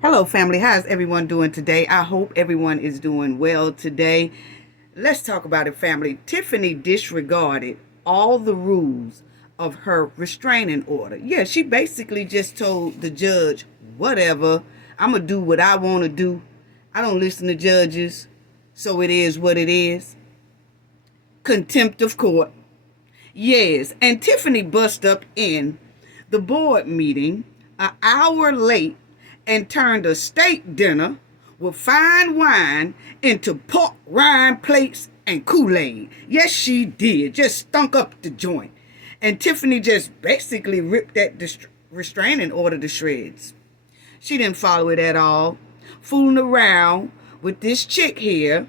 Hello, family. How's everyone doing today? I hope everyone is doing well today. Let's talk about it, family. Tiffany disregarded all the rules of her restraining order. Yeah, she basically just told the judge, whatever, I'm going to do what I want to do. I don't listen to judges, so it is what it is. Contempt of court. Yes, and Tiffany bust up in the board meeting an hour late and turned a steak dinner with fine wine into pork rind plates and Kool-Aid. Yes, she did. Just stunk up the joint. And Tiffany just basically ripped that restraining order to shreds. She didn't follow it at all. Fooling around with this chick here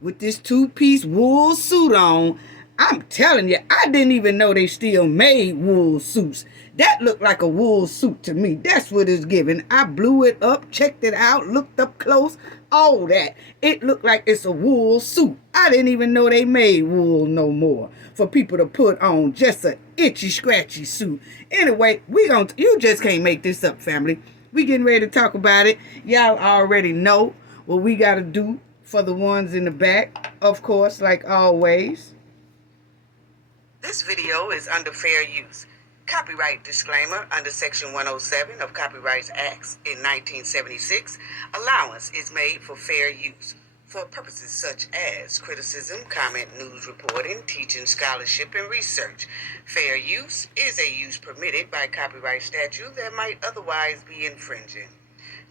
with this two-piece wool suit on. I'm telling you, I didn't even know they still made wool suits. That looked like a wool suit to me. That's what it's giving. I blew it up, checked it out, looked up close, all that. It looked like it's a wool suit. I didn't even know they made wool no more for people to put on just a itchy, scratchy suit. Anyway, you just can't make this up, family. We getting ready to talk about it. Y'all already know what we got to do for the ones in the back, of course, like always. This video is under fair use. Copyright disclaimer under Section 107 of Copyright Acts in 1976. Allowance is made for fair use for purposes such as criticism, comment, news reporting, teaching, scholarship, and research. Fair use is a use permitted by copyright statute that might otherwise be infringing.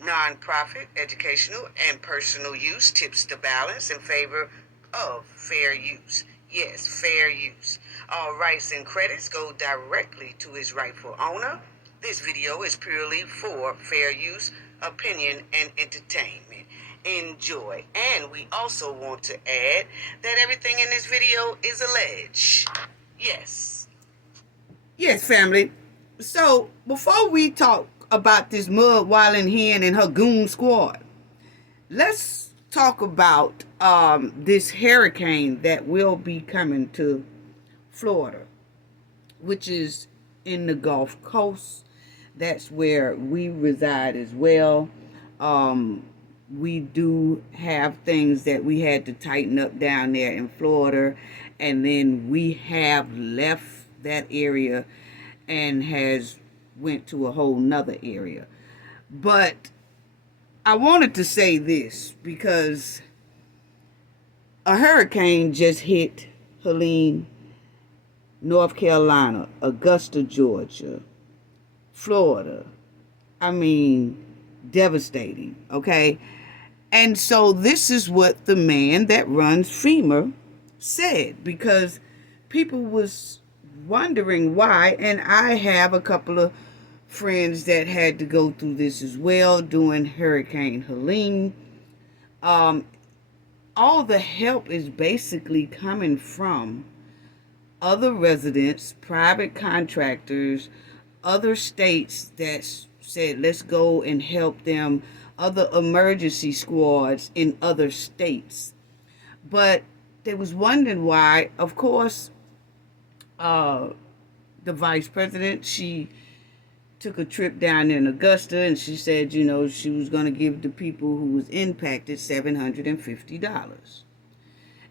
Non-profit, educational, and personal use tips the balance in favor of fair use. Yes, fair use. All rights and credits go directly to its rightful owner. This video is purely for fair use, opinion, and entertainment. Enjoy. And we also want to add that everything in this video is alleged. Yes. Yes, family. So, before we talk about this mud wilding hen and her goon squad, let's talk about this hurricane that will be coming to Florida, which is in the Gulf Coast. That's where we reside as well. We do have things that we had to tighten up down there in Florida, and then we have left that area and has went to a whole nother area. But I wanted to say this because a hurricane just hit Helene, North Carolina, Augusta, Georgia, Florida. I mean, devastating, okay? And so this is what the man that runs FEMA said, because people was wondering why, and I have a couple of friends that had to go through this as well during Hurricane Helene. All the help is basically coming from other residents, private contractors, other states that said, let's go and help them, other emergency squads in other states. But they was wondering why. Of course, the vice president, she took a trip down in Augusta, and she said, she was going to give the people who was impacted $750.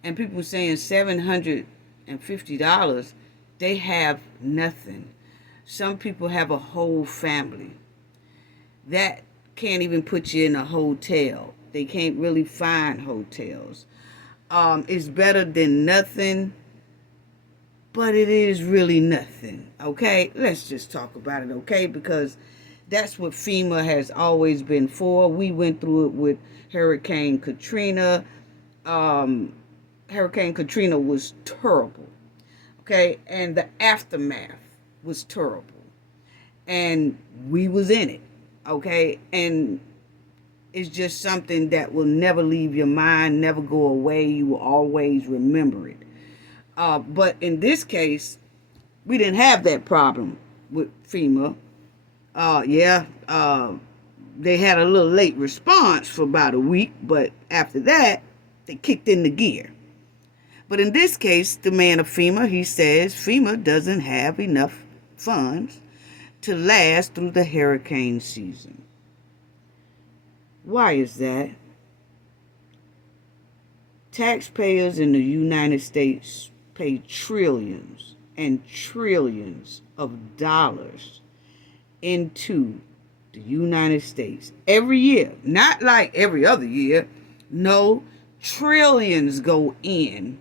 And people were saying $750, they have nothing. Some people have a whole family. That can't even put you in a hotel. They can't really find hotels. It's better than nothing, but it is really nothing, okay? Let's just talk about it, okay? Because that's what FEMA has always been for. We went through it with Hurricane Katrina. Hurricane Katrina was terrible, okay? And the aftermath was terrible. And we was in it, okay? And it's just something that will never leave your mind, never go away. You will always remember it. But in this case, we didn't have that problem with FEMA. They had a little late response for about a week, but after that, they kicked into gear. But in this case, the man of FEMA, he says FEMA doesn't have enough funds to last through the hurricane season. Why is that? Taxpayers in the United States pay trillions and trillions of dollars into the United States every year. Not like every other year. No, trillions go in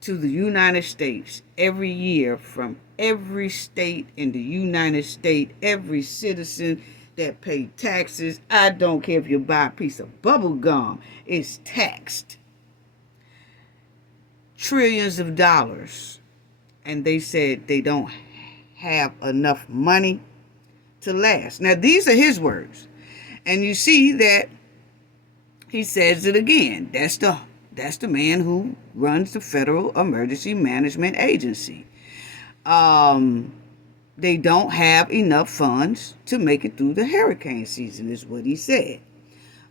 to the United States every year from every state in the United States, every citizen that pay taxes. I don't care if you buy a piece of bubble gum, it's taxed. Trillions of dollars. And they said they don't have enough money to last. Now, these are his words. And you see that he says it again. That's the man who runs the Federal Emergency Management Agency. They don't have enough funds to make it through the hurricane season, is what he said.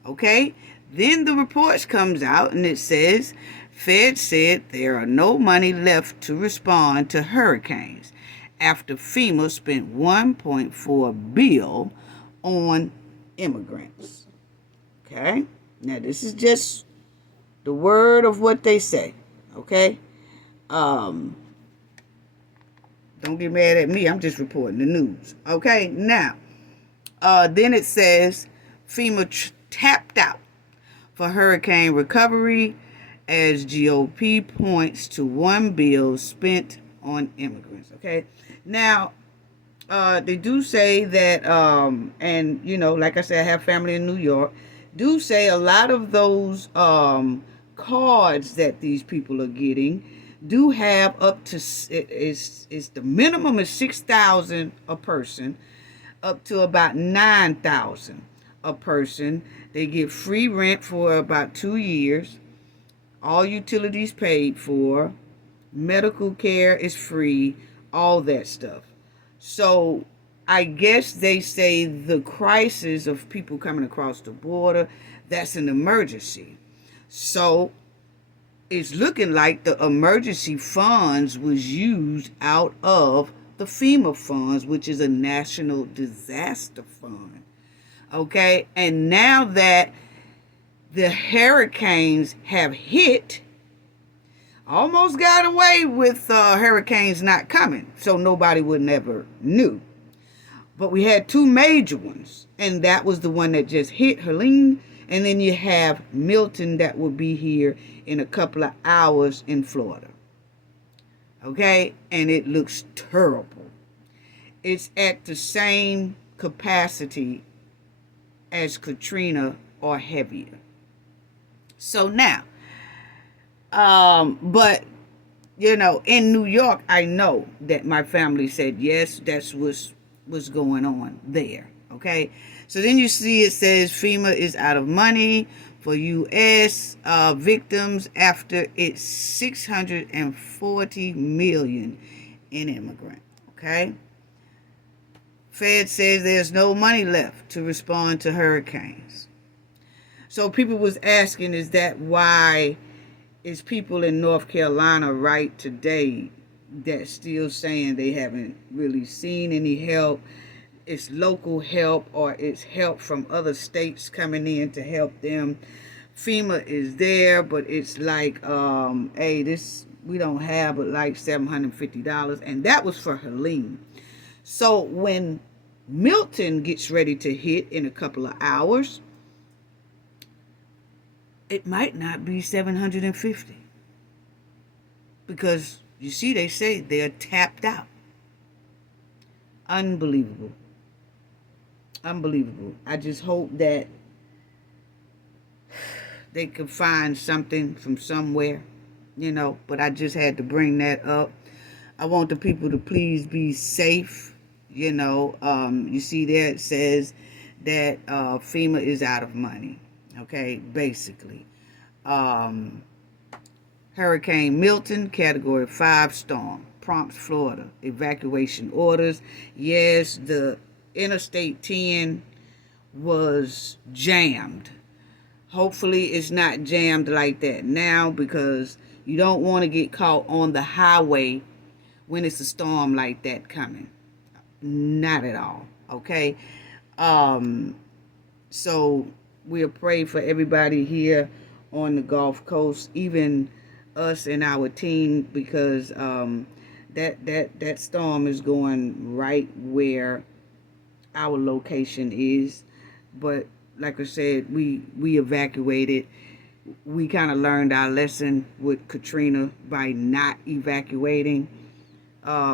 Okay? Then the reports comes out and it says, Fed said there are no money left to respond to hurricanes after FEMA spent $1.4 billion on immigrants. Okay? Now, this is just the word of what they say. Okay? Don't get mad at me. I'm just reporting the news. Okay? Now, then it says FEMA tapped out for hurricane recovery as GOP points to $1 billion spent on immigrants. Okay? Now, they do say that, and, you know, like I said, I have family in New York, do say a lot of those cards that these people are getting do have up to, it's the minimum is $6,000 a person, up to about $9,000 a person. They get free rent for about 2 years. All utilities paid for. Medical care is free. All that stuff. So I guess they say the crisis of people coming across the border, that's an emergency. So it's looking like the emergency funds was used out of the FEMA funds, which is a national disaster fund. Okay? And now that the hurricanes have hit, almost got away with hurricanes not coming, so nobody would never knew. But we had two major ones, and that was the one that just hit Helene, and then you have Milton that will be here in a couple of hours in Florida. Okay? And it looks terrible. It's at the same capacity as Katrina or heavier. So now, but, you know, in New York, I know that my family said, yes, that's what's going on there. Okay. So then you see it says FEMA is out of money for U.S. Victims after its $640 million in immigrant. Okay. Fed says there's no money left to respond to hurricanes. So people was asking, is that why is people in North Carolina right today that still saying they haven't really seen any help? It's local help or it's help from other states coming in to help them. FEMA is there, but it's like, hey, this we don't have but like $750, and that was for Helene. So when Milton gets ready to hit in a couple of hours, it might not be 750, because you see they say they're tapped out. Unbelievable. I just hope that they could find something from somewhere, you know, but I just had to bring that up. I want the people to please be safe, you know. You see there it says that FEMA is out of money, okay, basically. Hurricane Milton, Category 5 storm, prompts Florida evacuation orders. Yes, the Interstate 10 was jammed. Hopefully it's not jammed like that now, because you don't want to get caught on the highway when it's a storm like that coming. Not at all. Okay. So we'll pray for everybody here on the Gulf Coast, even us and our team, because that storm is going right where our location is. But like I said, we evacuated. We kind of learned our lesson with Katrina by not evacuating. But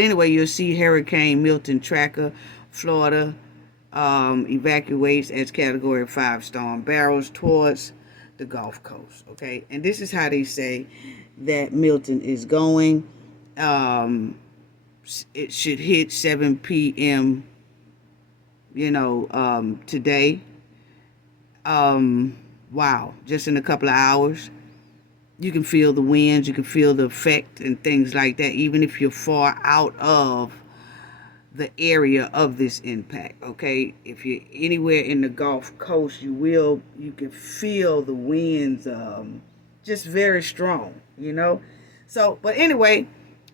anyway, you'll see Hurricane Milton tracker, Florida, evacuates as Category 5 storm barrels towards the Gulf Coast. Okay, and this is how they say that Milton is going. It should hit 7 p.m. Today. Wow, just in a couple of hours. You can feel the winds, you can feel the effect and things like that, even if you're far out of the area of this impact. Okay, if you're anywhere in the Gulf Coast, you can feel the winds just very strong, So, but anyway,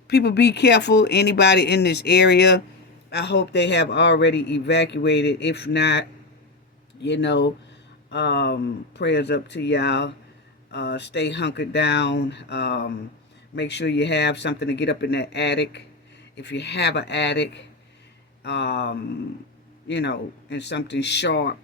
people be careful. Anybody in this area, I hope they have already evacuated. If not, prayers up to y'all. Stay hunkered down. Make sure you have something to get up in that attic. If you have an attic, and something sharp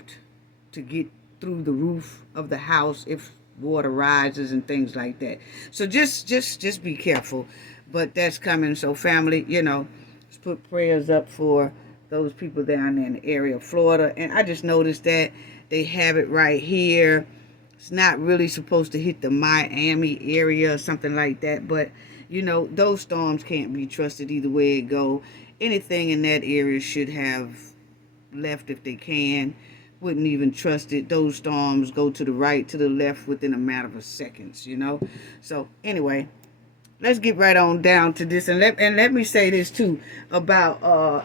to get through the roof of the house if water rises and things like that. So just be careful. But that's coming. So family, let's put prayers up for those people down there in the area of Florida. And I just noticed that they have it right here. It's not really supposed to hit the Miami area or something like that. But, those storms can't be trusted either way it go. Anything in that area should have left if they can. Wouldn't even trust it. Those storms go to the right, to the left within a matter of seconds, So, anyway, let's get right on down to this. And let me say this, too, about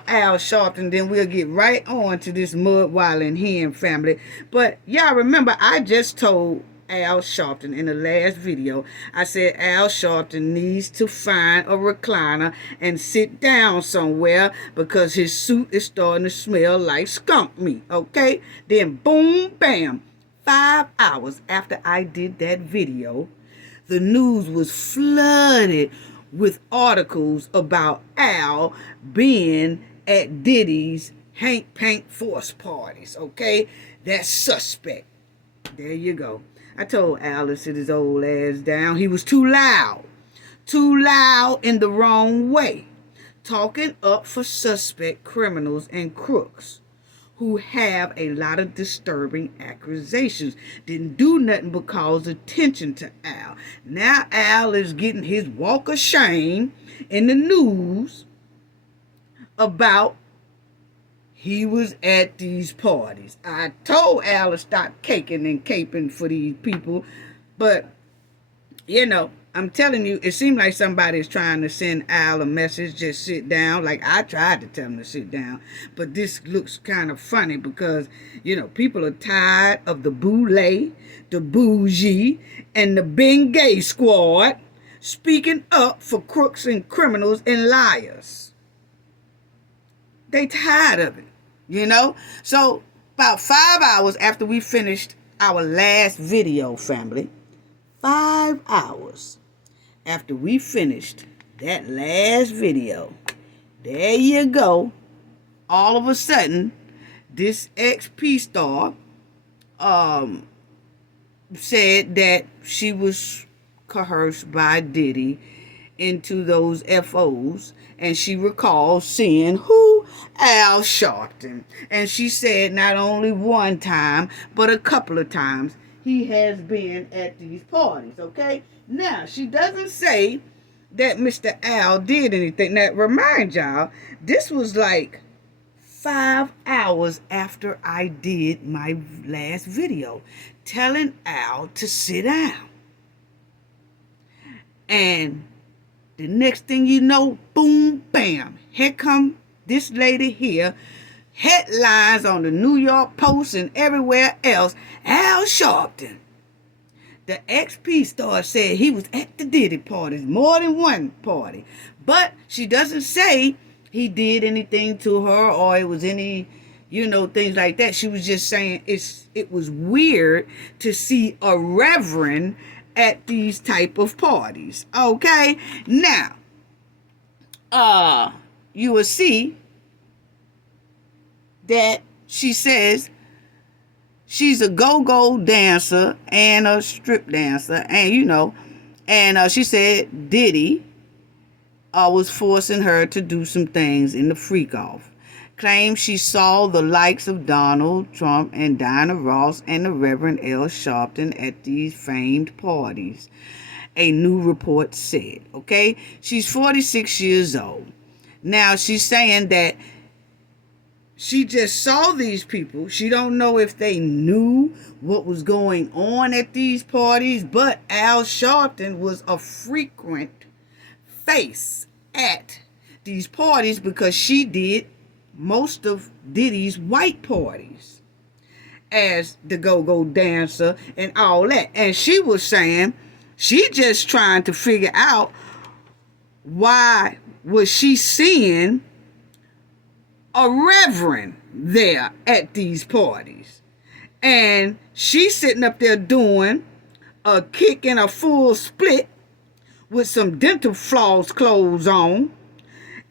Al Sharpton. Then we'll get right on to this Mudwilling Hen family. But y'all remember, I just told Al Sharpton in the last video, I said Al Sharpton needs to find a recliner and sit down somewhere because his suit is starting to smell like skunk meat, okay? Then boom, bam, 5 hours after I did that video, the news was flooded with articles about Al being at Diddy's Hank Pank Force parties, okay? That's suspect. There you go. I told Al to sit his old ass down. He was too loud. Too loud in the wrong way. Talking up for suspect criminals and crooks who have a lot of disturbing accusations. Didn't do nothing but cause attention to Al. Now Al is getting his walk of shame in the news about he was at these parties. I told Al to stop caking and caping for these people. But, I'm telling you, it seemed like somebody is trying to send Al a message, just sit down. Like I tried to tell him to sit down. But this looks kind of funny because, people are tired of the boule, the bougie, and the Bengay squad speaking up for crooks and criminals and liars. They tired of it. So about 5 hours after we finished our last video, family, 5 hours after we finished that last video, there you go, all of a sudden, this XP star said that she was coerced by Diddy into those FOs, and she recalls seeing who? Al Sharpton. And she said not only one time, but a couple of times he has been at these parties, okay? Now, she doesn't say that Mr. Al did anything. Now, remind y'all, this was like 5 hours after I did my last video, telling Al to sit down. And the next thing you know, boom, bam, here come this lady here, headlines on the New York Post and everywhere else, Al Sharpton. The XP star said he was at the Diddy parties, more than one party. But she doesn't say he did anything to her or it was any, things like that. She was just saying it was weird to see a reverend at these type of parties. Okay, now, you will see that she says she's a go-go dancer and a strip dancer, and she said Diddy was forcing her to do some things in the freak off. Claims she saw the likes of Donald Trump and Diana Ross and the Reverend Al Sharpton at these famed parties, a new report said. Okay, she's 46 years old. Now she's saying that she just saw these people. She don't know if they knew what was going on at these parties, but Al Sharpton was a frequent face at these parties because she did most of Diddy's white parties as the go-go dancer and all that. And she was saying she just trying to figure out why was she seeing a reverend there at these parties. And she's sitting up there doing a kick and a full split with some dental floss clothes on.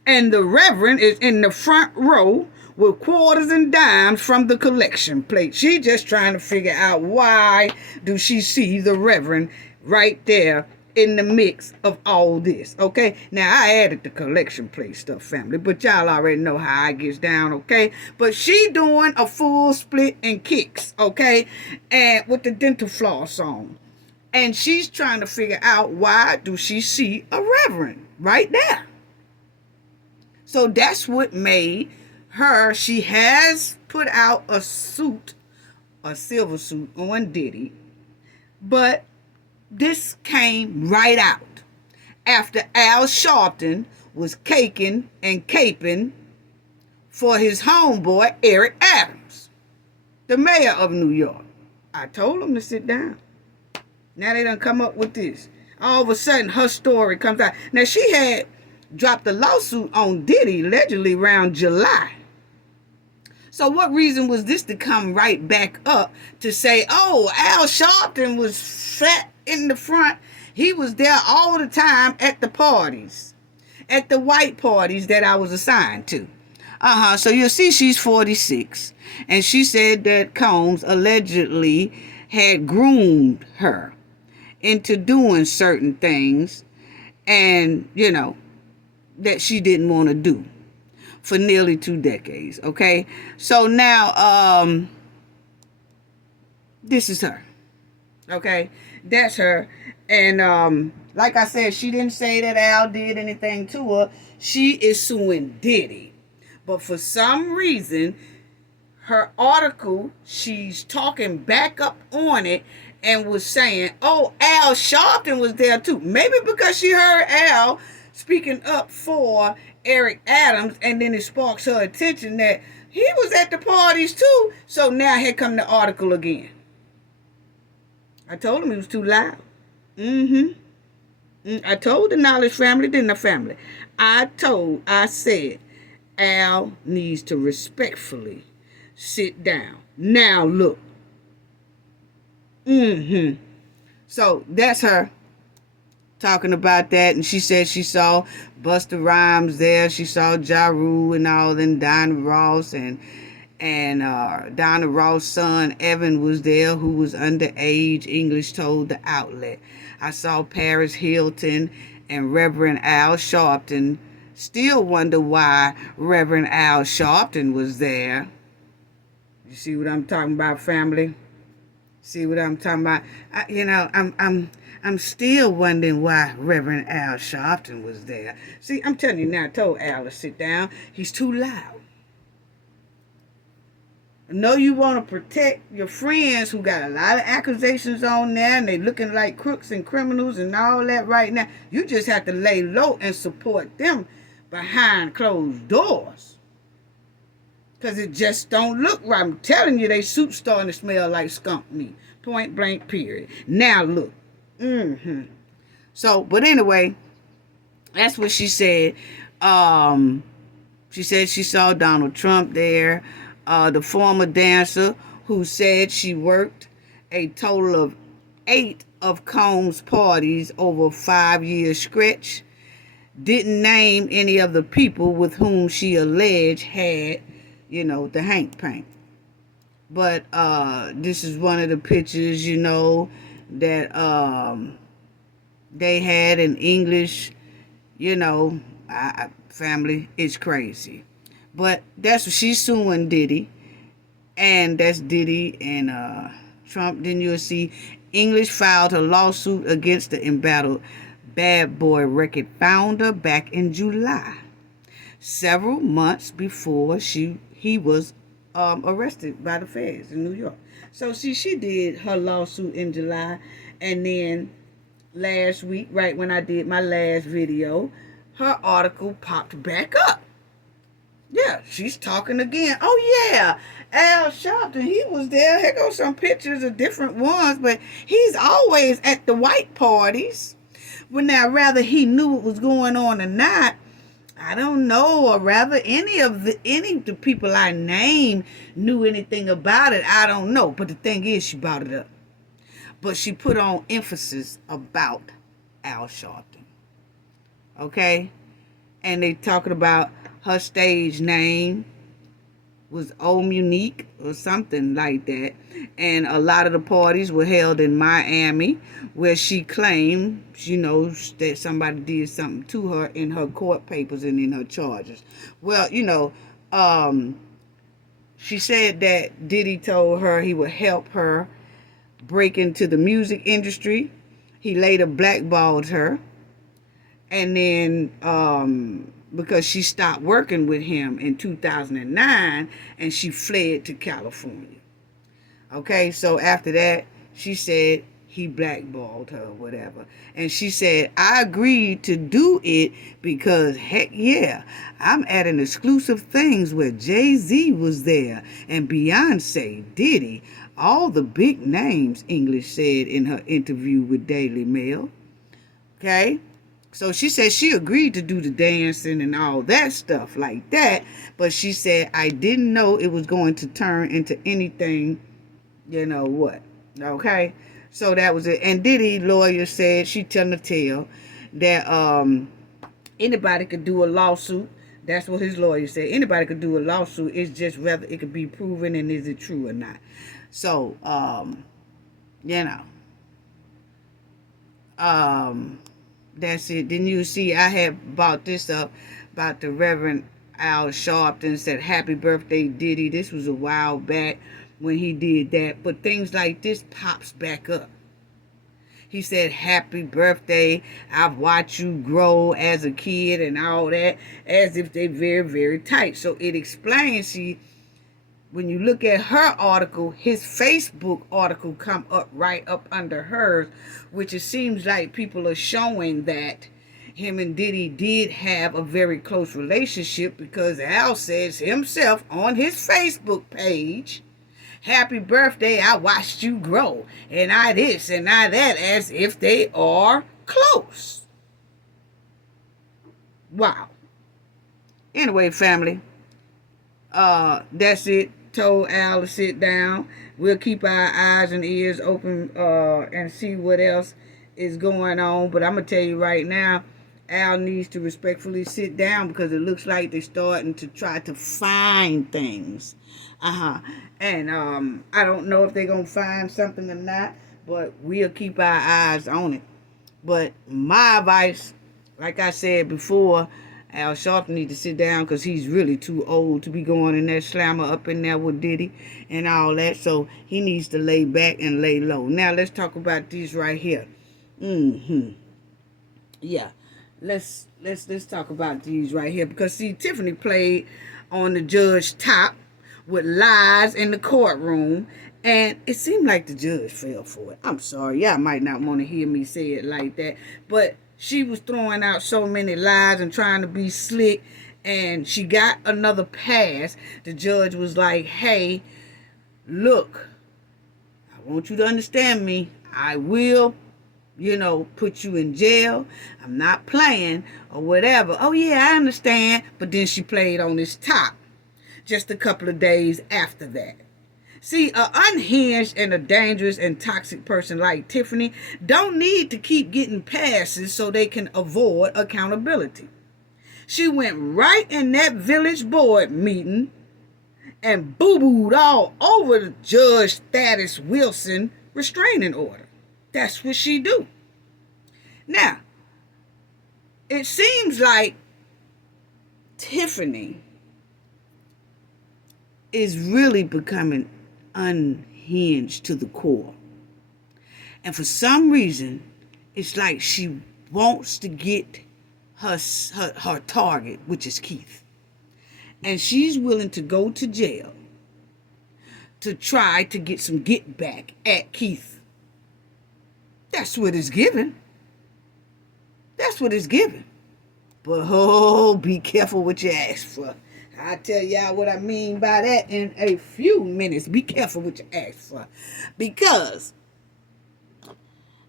And the reverend is in the front row with quarters and dimes from the collection plate. She just trying to figure out why do she see the reverend right there in the mix of all this. Okay, now I added the collection plate stuff, family, but y'all already know how I gets down. Okay, but she doing a full split and kicks, okay, and with the dental floss on, and she's trying to figure out why do she see a reverend right there. So that's what made her, she has put out a suit, a silver suit on Diddy, but this came right out after Al Sharpton was caking and caping for his homeboy, Eric Adams, the mayor of New York. I told him to sit down. Now they done come up with this. All of a sudden, her story comes out. Now, she had dropped a lawsuit on Diddy allegedly around July. So what reason was this to come right back up to say, oh, Al Sharpton was fat in the front. He was there all the time at the parties, at the white parties that I was assigned to. So you'll see she's 46. And she said that Combs allegedly had groomed her into doing certain things and, that she didn't want to do for nearly 2 decades. Okay. So now, this is her. Okay. That's her. And, like I said, she didn't say that Al did anything to her. She is suing Diddy. But for some reason, her article, she's talking back up on it and was saying, oh, Al Sharpton was there too. Maybe because she heard Al speaking up for Eric Adams, and then it sparks her attention that he was at the parties too. So now here come the article again. I told him he was too loud. I told the Knowledge family, didn't I, family? I said, Al needs to respectfully sit down. Now look. So that's her talking about that, and she said she saw Busta Rhymes there. She saw Ja Rule and all, and Diana Ross, and Diana Ross' son Evan was there, who was underage. English told the outlet. I saw Paris Hilton and Reverend Al Sharpton. Still wonder why Reverend Al Sharpton was there. You see what I'm talking about, family? See what I'm talking about? I'm still wondering why Reverend Al Sharpton was there. See, I'm telling you now, I told Al to sit down. He's too loud. I know you want to protect your friends who got a lot of accusations on there and they looking like crooks and criminals and all that right now. You just have to lay low and support them behind closed doors. Because it just don't look right. I'm telling you, they suits starting to smell like skunk meat. Point blank, period. Now look. So, but anyway, that's what she said. She said she saw Donald Trump there. the former dancer who said she worked a total of 8 of Combs' parties over a 5-year stretch, didn't name any of the people with whom she alleged had, the hank pank. But this is one of the pictures, that they had in English. Family is crazy. But that's what she's suing Diddy. And that's Diddy and Trump. Then you'll see English filed a lawsuit against the embattled Bad Boy record founder back in July, several months before he was arrested by the feds in New York. So see, she did her lawsuit in July, and then last week, right when I did my last video, her article popped back up. Yeah, she's talking again. Oh yeah, Al Sharpton, he was there. Here goes some pictures of different ones, but he's always at the white parties. Well, now, rather he knew what was going on or not, I don't know, or rather any of the people I named knew anything about it. I don't know, but the thing is, she brought it up. But she put on emphasis about Al Sharpton. Okay? And they talking about her stage name was Old Munich or something like that. And a lot of the parties were held in Miami, where she claimed, that somebody did something to her in her court papers and in her charges. Well, she said that Diddy told her he would help her break into the music industry. He later blackballed her. And then, because she stopped working with him in 2009 and she fled to California. Okay, so after that, she said he blackballed her or whatever. And she said, I agreed to do it because, heck yeah, I'm at an exclusive things where Jay-Z was there and Beyonce, Diddy, all the big names, English said in her interview with Daily Mail. Okay? So she said she agreed to do the dancing and all that stuff like that. But she said, I didn't know it was going to turn into anything, what. Okay? So that was it. And Diddy lawyer said, she telling the tale, that anybody could do a lawsuit. That's what his lawyer said. Anybody could do a lawsuit. It's just whether it could be proven and is it true or not. So, that's it. Then you see I had brought this up about the Reverend Al Sharpton said, happy birthday, Diddy. This was a while back when he did that. But things like this pops back up. He said, happy birthday. I've watched you grow as a kid and all that, as if they're very, very tight. So it explains, see, when you look at her article, his Facebook article come up right up under hers, which it seems like people are showing that him and Diddy did have a very close relationship, because Al says himself on his Facebook page, happy birthday, I watched you grow, and I this and I that, as if they are close. Wow. Anyway, family, that's it. Told Al to sit down. We'll keep our eyes and ears open and see what else is going on. But I'm going to tell you right now, Al needs to respectfully sit down, because it looks like they're starting to try to find things. And I don't know if they're going to find something or not, but we'll keep our eyes on it. But my advice, like I said before, Al Sharpton need to sit down, because he's really too old to be going in that slammer up in there with Diddy and all that. So he needs to lay back and lay low. Now let's talk about these right here. Yeah, let's talk about these right here, because see, Tiffany played on the judge top with lies in the courtroom, and it seemed like the judge fell for it. I'm sorry, y'all might not want to hear me say it like that, but she was throwing out so many lies and trying to be slick, and she got another pass. The judge was like, hey, look, I want you to understand me. I will, put you in jail. I'm not playing or whatever. Oh, yeah, I understand. But then she played on this top. just a couple of days after that. See, an unhinged and a dangerous and toxic person like Tiffany don't need to keep getting passes so they can avoid accountability. She went right in that village board meeting and boo-booed all over the Judge Thaddeus Wilson restraining order. That's what she do. Now, it seems like Tiffany is really becoming unhinged to the core. And for some reason, it's like she wants to get her target, which is Keith. And she's willing to go to jail to try to get some get back at Keith. That's what it's given. That's what it's given. But oh, be careful what you ask for. I'll tell y'all what I mean by that in a few minutes. Be careful what you ask for. Because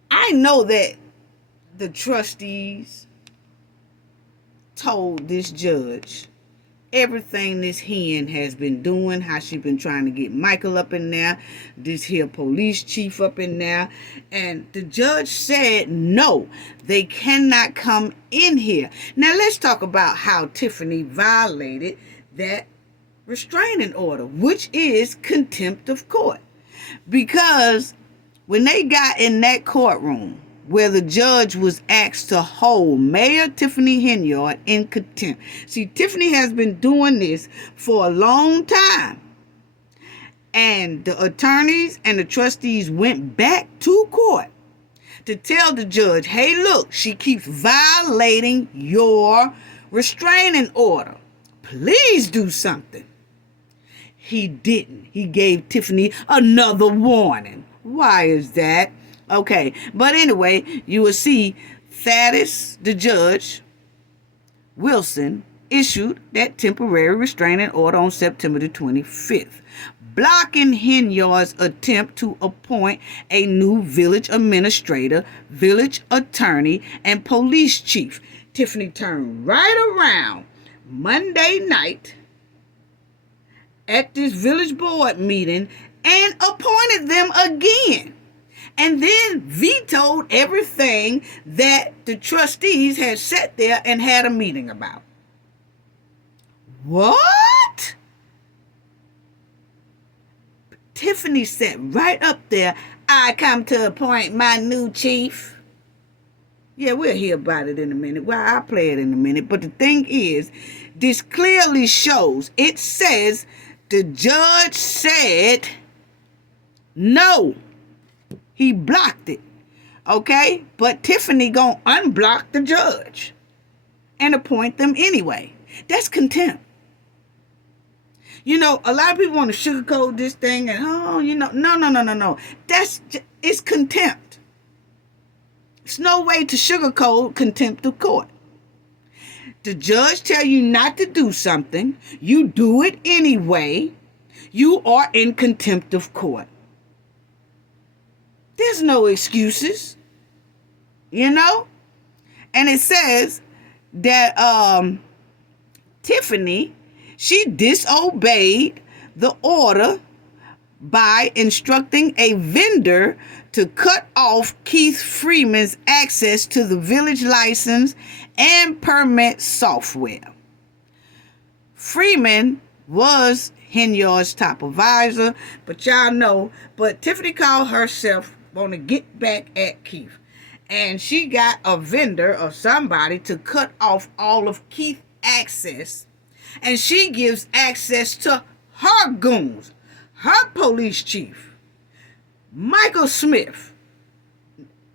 I know that the trustees told this judge everything this hen has been doing, how she been trying to get Michael up in there, this here police chief up in there, and the judge said no, they cannot come in here. Now let's talk about how Tiffany violated that restraining order, which is contempt of court. Because when they got in that courtroom where the judge was asked to hold Mayor Tiffany Henyard in contempt. See, Tiffany has been doing this for a long time. And the attorneys and the trustees went back to court to tell the judge, hey, look, she keeps violating your restraining order. Please do something. He didn't. He gave Tiffany another warning. Why is that? Okay, but anyway, you will see Thaddeus, the judge, Wilson, issued that temporary restraining order on September the 25th, blocking Henyard's attempt to appoint a new village administrator, village attorney, and police chief. Tiffany turned right around Monday night at this village board meeting and appointed them again. And then vetoed everything that the trustees had sat there and had a meeting about. What? Tiffany sat right up there. I come to appoint my new chief. Yeah, we'll hear about it in a minute. Well, I'll play it in a minute. But the thing is, this clearly shows, it says, the judge said no. He blocked it, okay? But Tiffany gonna unblock the judge and appoint them anyway. That's contempt. You know, a lot of people want to sugarcoat this thing and, no. It's contempt. It's no way to sugarcoat contempt of court. The judge tell you not to do something, you do it anyway, you are in contempt of court. There's no excuses, you know? And it says that Tiffany, she disobeyed the order by instructing a vendor to cut off Keith Freeman's access to the village license and permit software. Freeman was Henyard's top advisor, but y'all know, but Tiffany called herself want to get back at Keith. And she got a vendor or somebody to cut off all of Keith's access. And she gives access to her goons, her police chief, Michael Smith,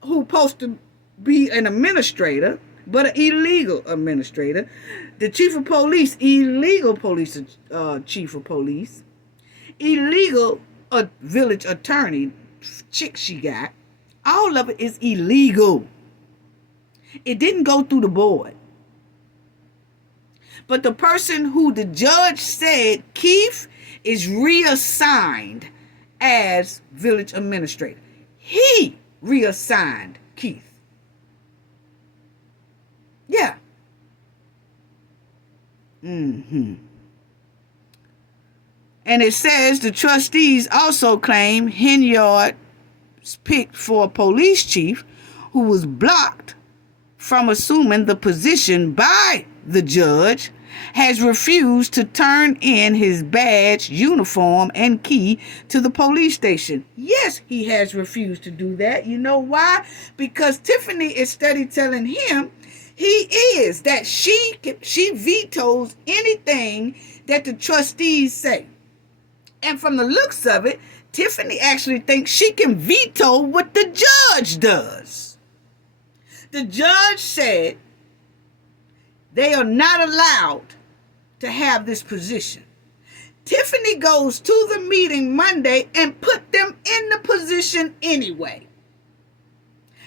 who's supposed to be an administrator, but an illegal administrator. The chief of police, illegal police, chief of police, illegal village attorney, chick she got. All of it is illegal. It didn't go through the board. But the person who the judge said Keith is reassigned as village administrator, he reassigned Keith. Yeah. And it says the trustees also claim Henyard picked for a police chief who was blocked from assuming the position by the judge, has refused to turn in his badge, uniform, and key to the police station. Yes, he has refused to do that. You know why? Because Tiffany is steady telling him that she vetoes anything that the trustees say. And from the looks of it, Tiffany actually thinks she can veto what the judge does. The judge said they are not allowed to have this position. Tiffany goes to the meeting Monday and put them in the position anyway.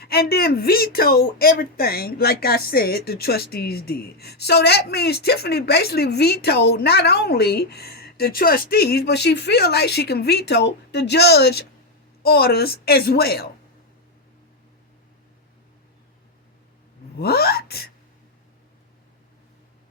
And then veto everything, like I said, the trustees did. So that means Tiffany basically vetoed not only the trustees, but she feel like she can veto the judge orders as well. What?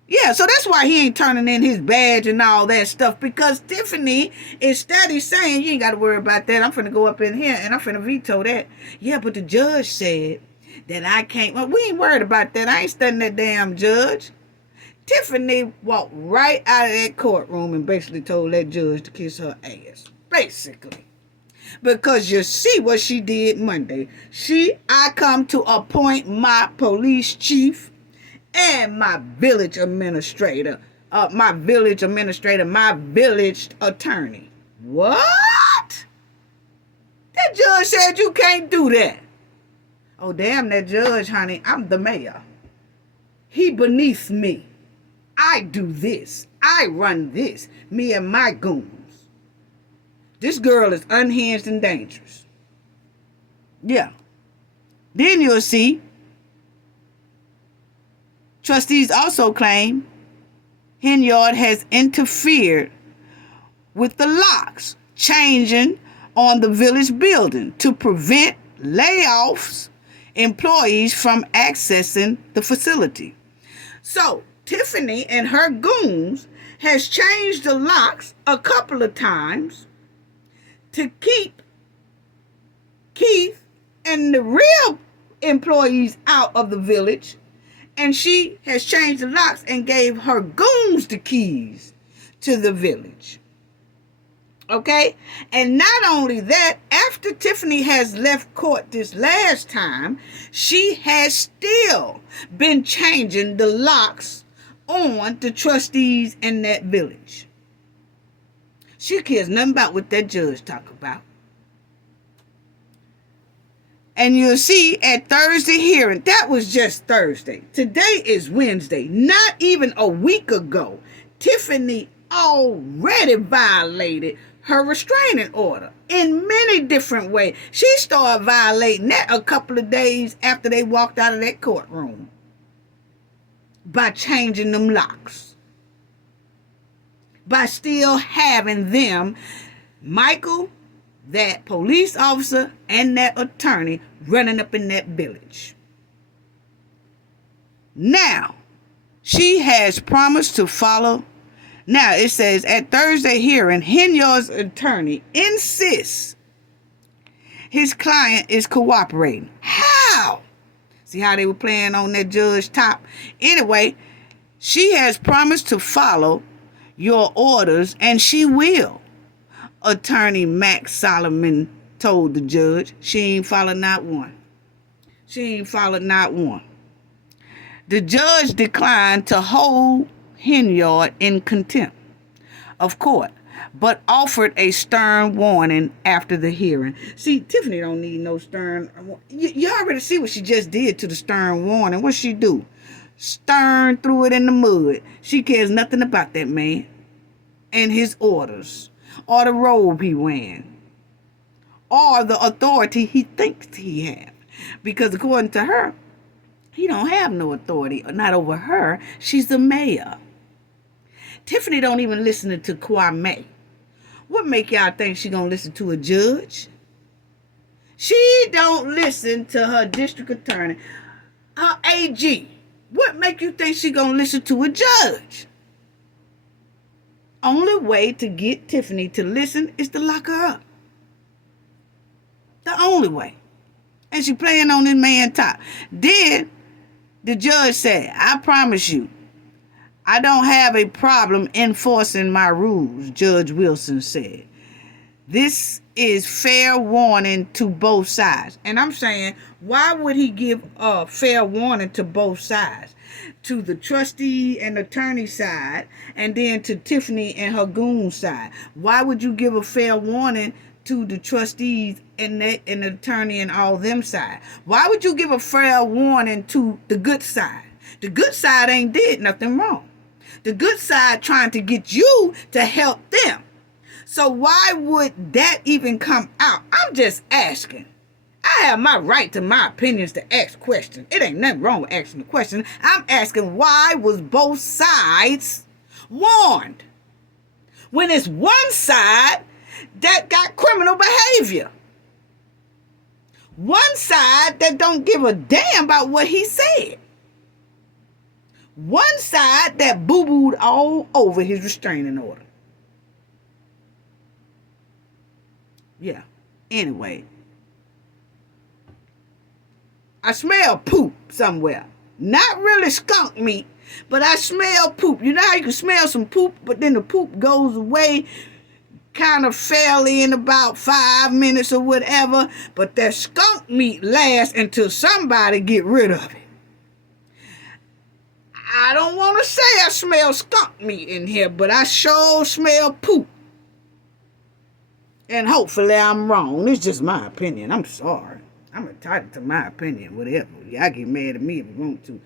Yeah, so that's why he ain't turning in his badge and all that stuff, because Tiffany is steady saying, you ain't got to worry about that. I'm finna go up in here and I'm finna veto that. Yeah, but the judge said that I can't. Well, we ain't worried about that. I ain't studying that damn judge. Tiffany walked right out of that courtroom and basically told that judge to kiss her ass. Basically. Because you see what she did Monday. I come to appoint my police chief and my village administrator, my village attorney. What? That judge said you can't do that. Oh, damn that judge, honey. I'm the mayor. He beneath me. I do this. I run this. Me and my goons. This girl is unhinged and dangerous. Yeah. Then you'll see trustees also claim Henyard has interfered with the locks changing on the village building to prevent layoffs, employees from accessing the facility. So Tiffany and her goons has changed the locks a couple of times to keep Keith and the real employees out of the village. And she has changed the locks and gave her goons the keys to the village. Okay? And not only that, after Tiffany has left court this last time, she has still been changing the locks on the trustees in that village. She cares nothing about what that judge talk about. And you'll see at Thursday hearing, that was just Thursday. Today is Wednesday. Not even a week ago, Tiffany already violated her restraining order in many different ways. She started violating that a couple of days after they walked out of that courtroom by changing them locks. By still having them, Michael, that police officer, and that attorney running up in that village. Now, she has promised to follow. Now, it says, at Thursday hearing, Henyard's attorney insists his client is cooperating. How? See how they were playing on that judge top? Anyway, she has promised to follow your orders, and she will. Attorney Max Solomon told the judge. She ain't followed not one. The judge declined to hold Henyard in contempt of court, but offered a stern warning after the hearing. See, Tiffany don't need no stern. You already see what she just did to the stern warning. What she do? Stern threw it in the mud. She cares nothing about that man and his orders, or the robe he wearing, or the authority he thinks he have. Because according to her, he don't have no authority, not over her. She's the mayor. Tiffany don't even listen to Kwame. What make y'all think she gonna listen to a judge? She don't listen to her district attorney, her AG. What make you think she gonna listen to a judge? only way to get Tiffany to listen is to lock her up. The only way. And she playing on this man top. Then the judge said, I promise you, I don't have a problem enforcing my rules, Judge Wilson said. This is fair warning to both sides. And I'm saying, why would he give a fair warning to both sides? To the trustee and attorney side, and then to Tiffany and her goon side. Why would you give a fair warning to the trustees and the attorney and all them side? Why would you give a fair warning to the good side? The good side ain't did nothing wrong. The good side trying to get you to help them. So why would that even come out? I'm just asking. I have my right to my opinions to ask questions. It ain't nothing wrong with asking a question. I'm asking, why was both sides warned when it's one side that got criminal behavior? One side that don't give a damn about what he said. One side that boo-booed all over his restraining order. Yeah. Anyway. I smell poop somewhere. Not really skunk meat, but I smell poop. You know how you can smell some poop, but then the poop goes away, kind of fell in about 5 minutes or whatever, but that skunk meat lasts until somebody get rid of it. I don't want to say I smell skunk meat in here, but I sure smell poop. And hopefully I'm wrong. It's just my opinion. I'm sorry. I'm entitled to my opinion, whatever. Y'all get mad at me if you want to.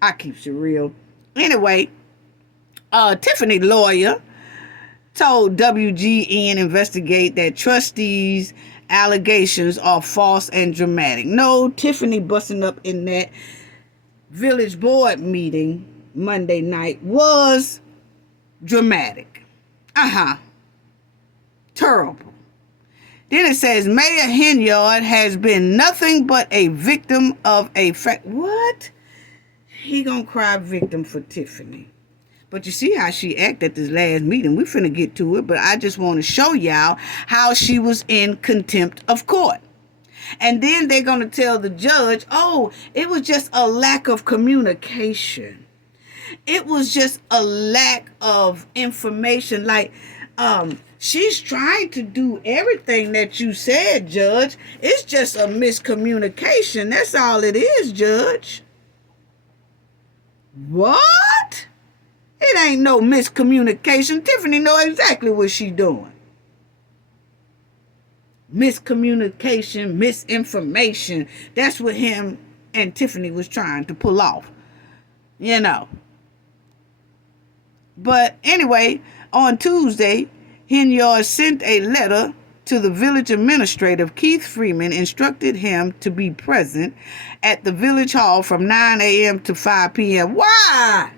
I keep it real. Anyway, Tiffany lawyer told WGN investigate that trustees' allegations are false and dramatic. No, Tiffany busting up in that village board meeting Monday night was dramatic. Terrible. Then it says, Mayor Henyard has been nothing but a victim of a fact. What? He gonna cry victim for Tiffany. But you see how she acted at this last meeting. We finna get to it, but I just want to show y'all how she was in contempt of court. And then they're gonna tell the judge, oh, it was just a lack of communication. It was just a lack of information. Like, she's trying to do everything that you said, Judge. It's just a miscommunication. That's all it is, Judge. What? It ain't no miscommunication. Tiffany know exactly what she doing. Miscommunication, misinformation. That's what him and Tiffany was trying to pull off. You know. But anyway, on Tuesday, Henyard sent a letter to the village administrator. Keith Freeman instructed him to be present at the village hall from 9 a.m. to 5 p.m. Why?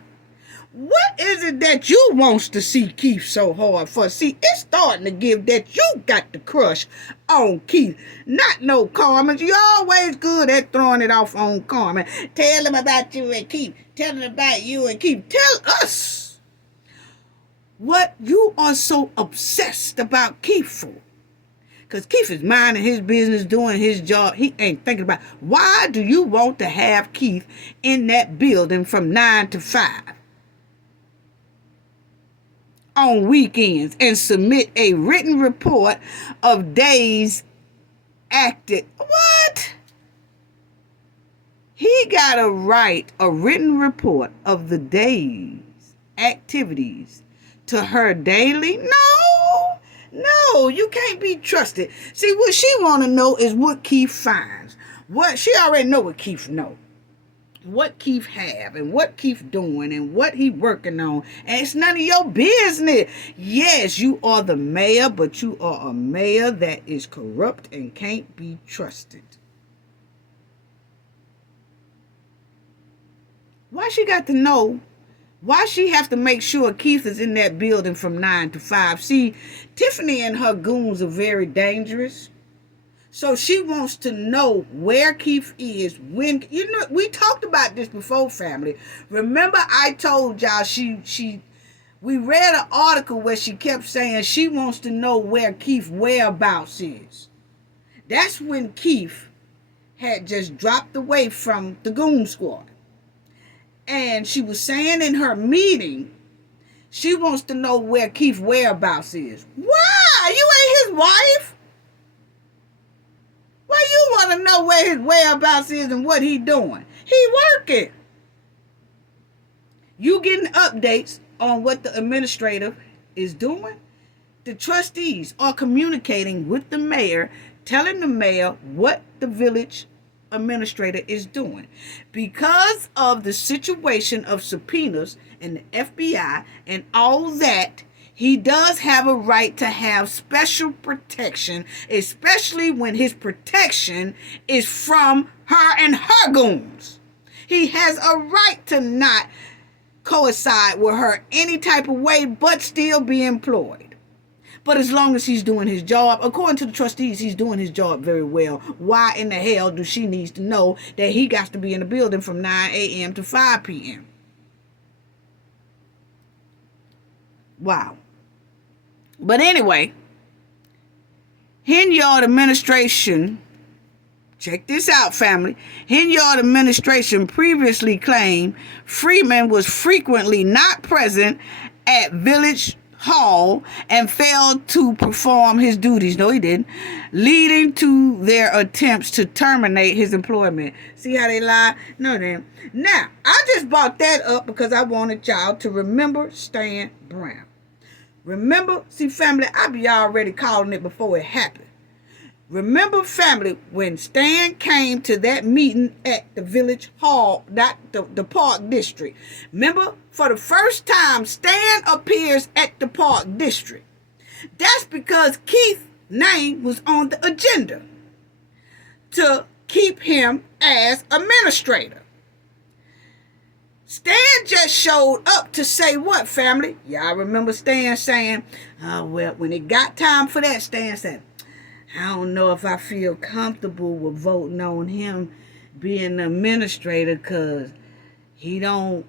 What is it that you wants to see Keith so hard for? See, it's starting to give that you got the crush on Keith. Not no Carmen. You always good at throwing it off on Carmen. Tell him about you and Keith. Tell him about you and Keith. Tell us what you are so obsessed about Keith for. Because Keith is minding his business, doing his job. He ain't thinking about why do you want to have Keith in that building from 9 to 5? On weekends and submit a written report of days acted. What? He got to write a written report of the day's activities to her daily? No, you can't be trusted. See, what she want to know is what Keith finds. What she already know what Keith know. What Keith have and what Keith doing and what he working on. And it's none of your business. Yes, you are the mayor, but you are a mayor that is corrupt and can't be trusted. Why she got to know? Why she have to make sure Keith is in that building from 9 to 5? See, Tiffany and her goons are very dangerous. So she wants to know where Keith is, when, you know, we talked about this before, family. Remember I told y'all she We read an article where she kept saying she wants to know where Keith's whereabouts is. That's when Keith had just dropped away from the Goon squad. And she was saying in her meeting, she wants to know where Keith's whereabouts is. Why? You ain't his wife. Why you want to know where his whereabouts is and what he doing? He working. You getting updates on what the administrator is doing? The trustees are communicating with the mayor, telling the mayor what the village administrator is doing. Because of the situation of subpoenas and the FBI and all that, he does have a right to have special protection, especially when his protection is from her and her goons. He has a right to not coincide with her any type of way, but still be employed. But as long as he's doing his job, according to the trustees, he's doing his job very well. Why in the hell do she needs to know that he got to be in the building from 9 a.m. to 5 p.m.? Wow. But anyway, Henyard administration, check this out, family. Henyard administration previously claimed Freeman was frequently not present at Village Hall and failed to perform his duties. No, he didn't. Leading to their attempts to terminate his employment. See how they lie? No, they didn't. Now, I just brought that up because I wanted y'all to remember Stan Brown. Remember, see, family, I be already calling it before it happened. Remember, family, when Stan came to that meeting at the Village Hall, not the Park District. Remember, for the first time, Stan appears at the Park District. That's because Keith's name was on the agenda to keep him as administrator. Stan just showed up to say what, family? Y'all remember Stan saying, well, when it got time for that, Stan said, I don't know if I feel comfortable with voting on him being the administrator because he don't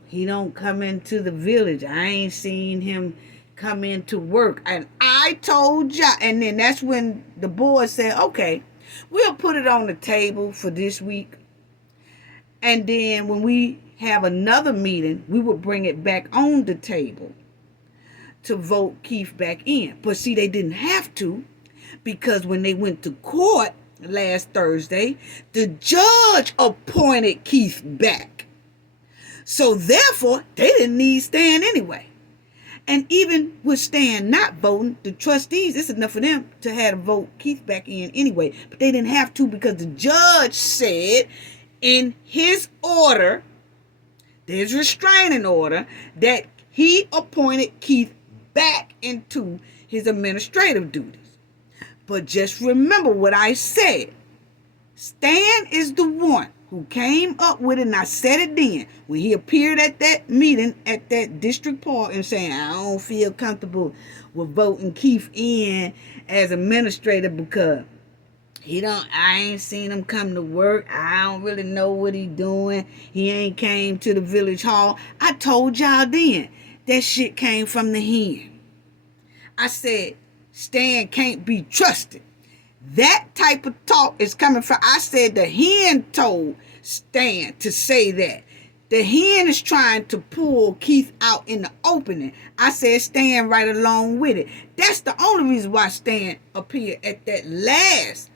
come into the village. I ain't seen him come into work. And I told y'all, and then that's when the board said, okay, we'll put it on the table for this week. And then when we have another meeting, we will bring it back on the table to vote Keith back in. But see, they didn't have to. Because when they went to court last Thursday, the judge appointed Keith back. So therefore, they didn't need Stan anyway. And even with Stan not voting, the trustees, it's enough for them to have to vote Keith back in anyway. But they didn't have to because the judge said in his order, there's restraining order, that he appointed Keith back into his administrative duties. But just remember what I said. Stan is the one who came up with it, and I said it then, when he appeared at that meeting at that district park and saying, I don't feel comfortable with voting Keith in as administrator because I ain't seen him come to work. I don't really know what he doing. He ain't came to the village hall. I told y'all then, that shit came from the hen. I said, Stan can't be trusted. That type of talk is coming from, I said the hen told Stan to say that. The hen is trying to pull Keith out in the opening. I said Stan right along with it. That's the only reason why Stan appeared at that last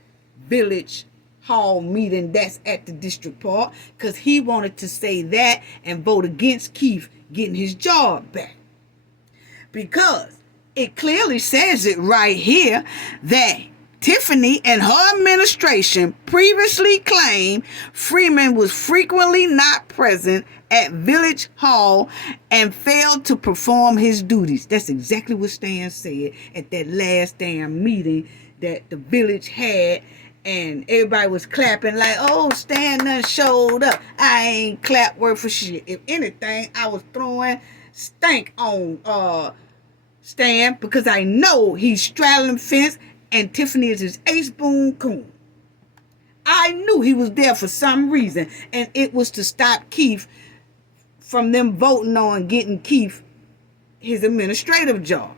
Village Hall meeting that's at the district park, because he wanted to say that and vote against Keith getting his job back. Because it clearly says it right here that Tiffany and her administration previously claimed Freeman was frequently not present at Village Hall and failed to perform his duties. That's exactly what Stan said at that last damn meeting that the village had, and everybody was clapping like, oh, Stan done showed up. I ain't clap word for shit. If anything, I was throwing stank on Stan, because I know he's straddling fence and Tiffany is his ace boon coon. I knew he was there for some reason, and it was to stop Keith from them voting on getting Keith his administrative job.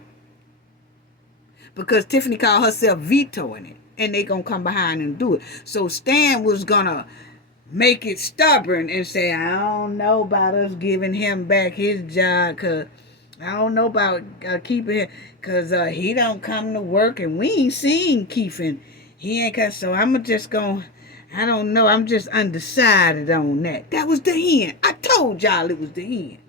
Because Tiffany called herself vetoing it. And they going to come behind and do it. So Stan was going to make it stubborn and say, I don't know about us giving him back his job, because I don't know about keeping him, because he don't come to work and we ain't seen Keith, and he ain't got, so I'm just going, I don't know, I'm just undecided on that. That was the hen. I told y'all it was the hen.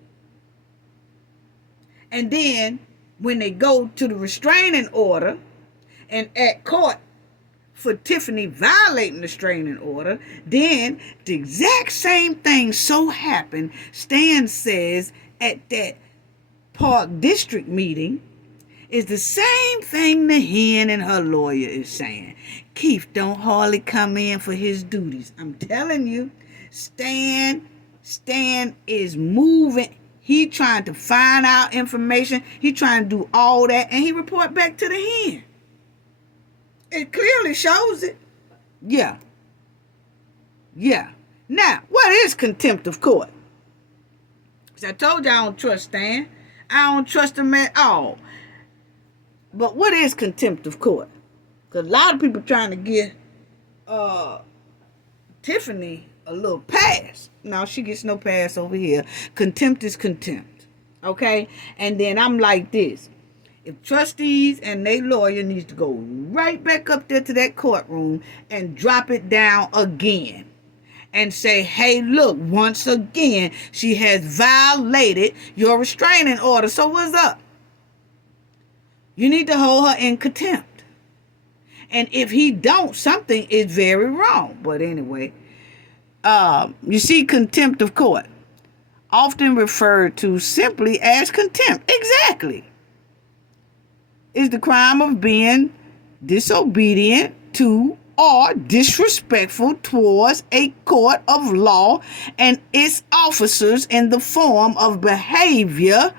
And then when they go to the restraining order and at court for Tiffany violating the restraining order, then the exact same thing so happened. Stan says at that Park District meeting is the same thing the hen and her lawyer is saying. Keith don't hardly come in for his duties. I'm telling you, Stan is moving. He trying to find out information. He trying to do all that, and he report back to the hen. It clearly shows it. Yeah. Now, what is contempt of court? Because I told you I don't trust Stan. I don't trust him at all. But what is contempt of court? Because a lot of people trying to get Tiffany a little pass. No, she gets no pass over here. Contempt is contempt. Okay? And then I'm like this. If trustees and their lawyer needs to go right back up there to that courtroom and drop it down again and say, hey, look, once again, she has violated your restraining order. So what's up? You need to hold her in contempt. And if he don't, something is very wrong. But anyway, you see, contempt of court, often referred to simply as contempt. Exactly. Is the crime of being disobedient to or disrespectful towards a court of law and its officers in the form of behavior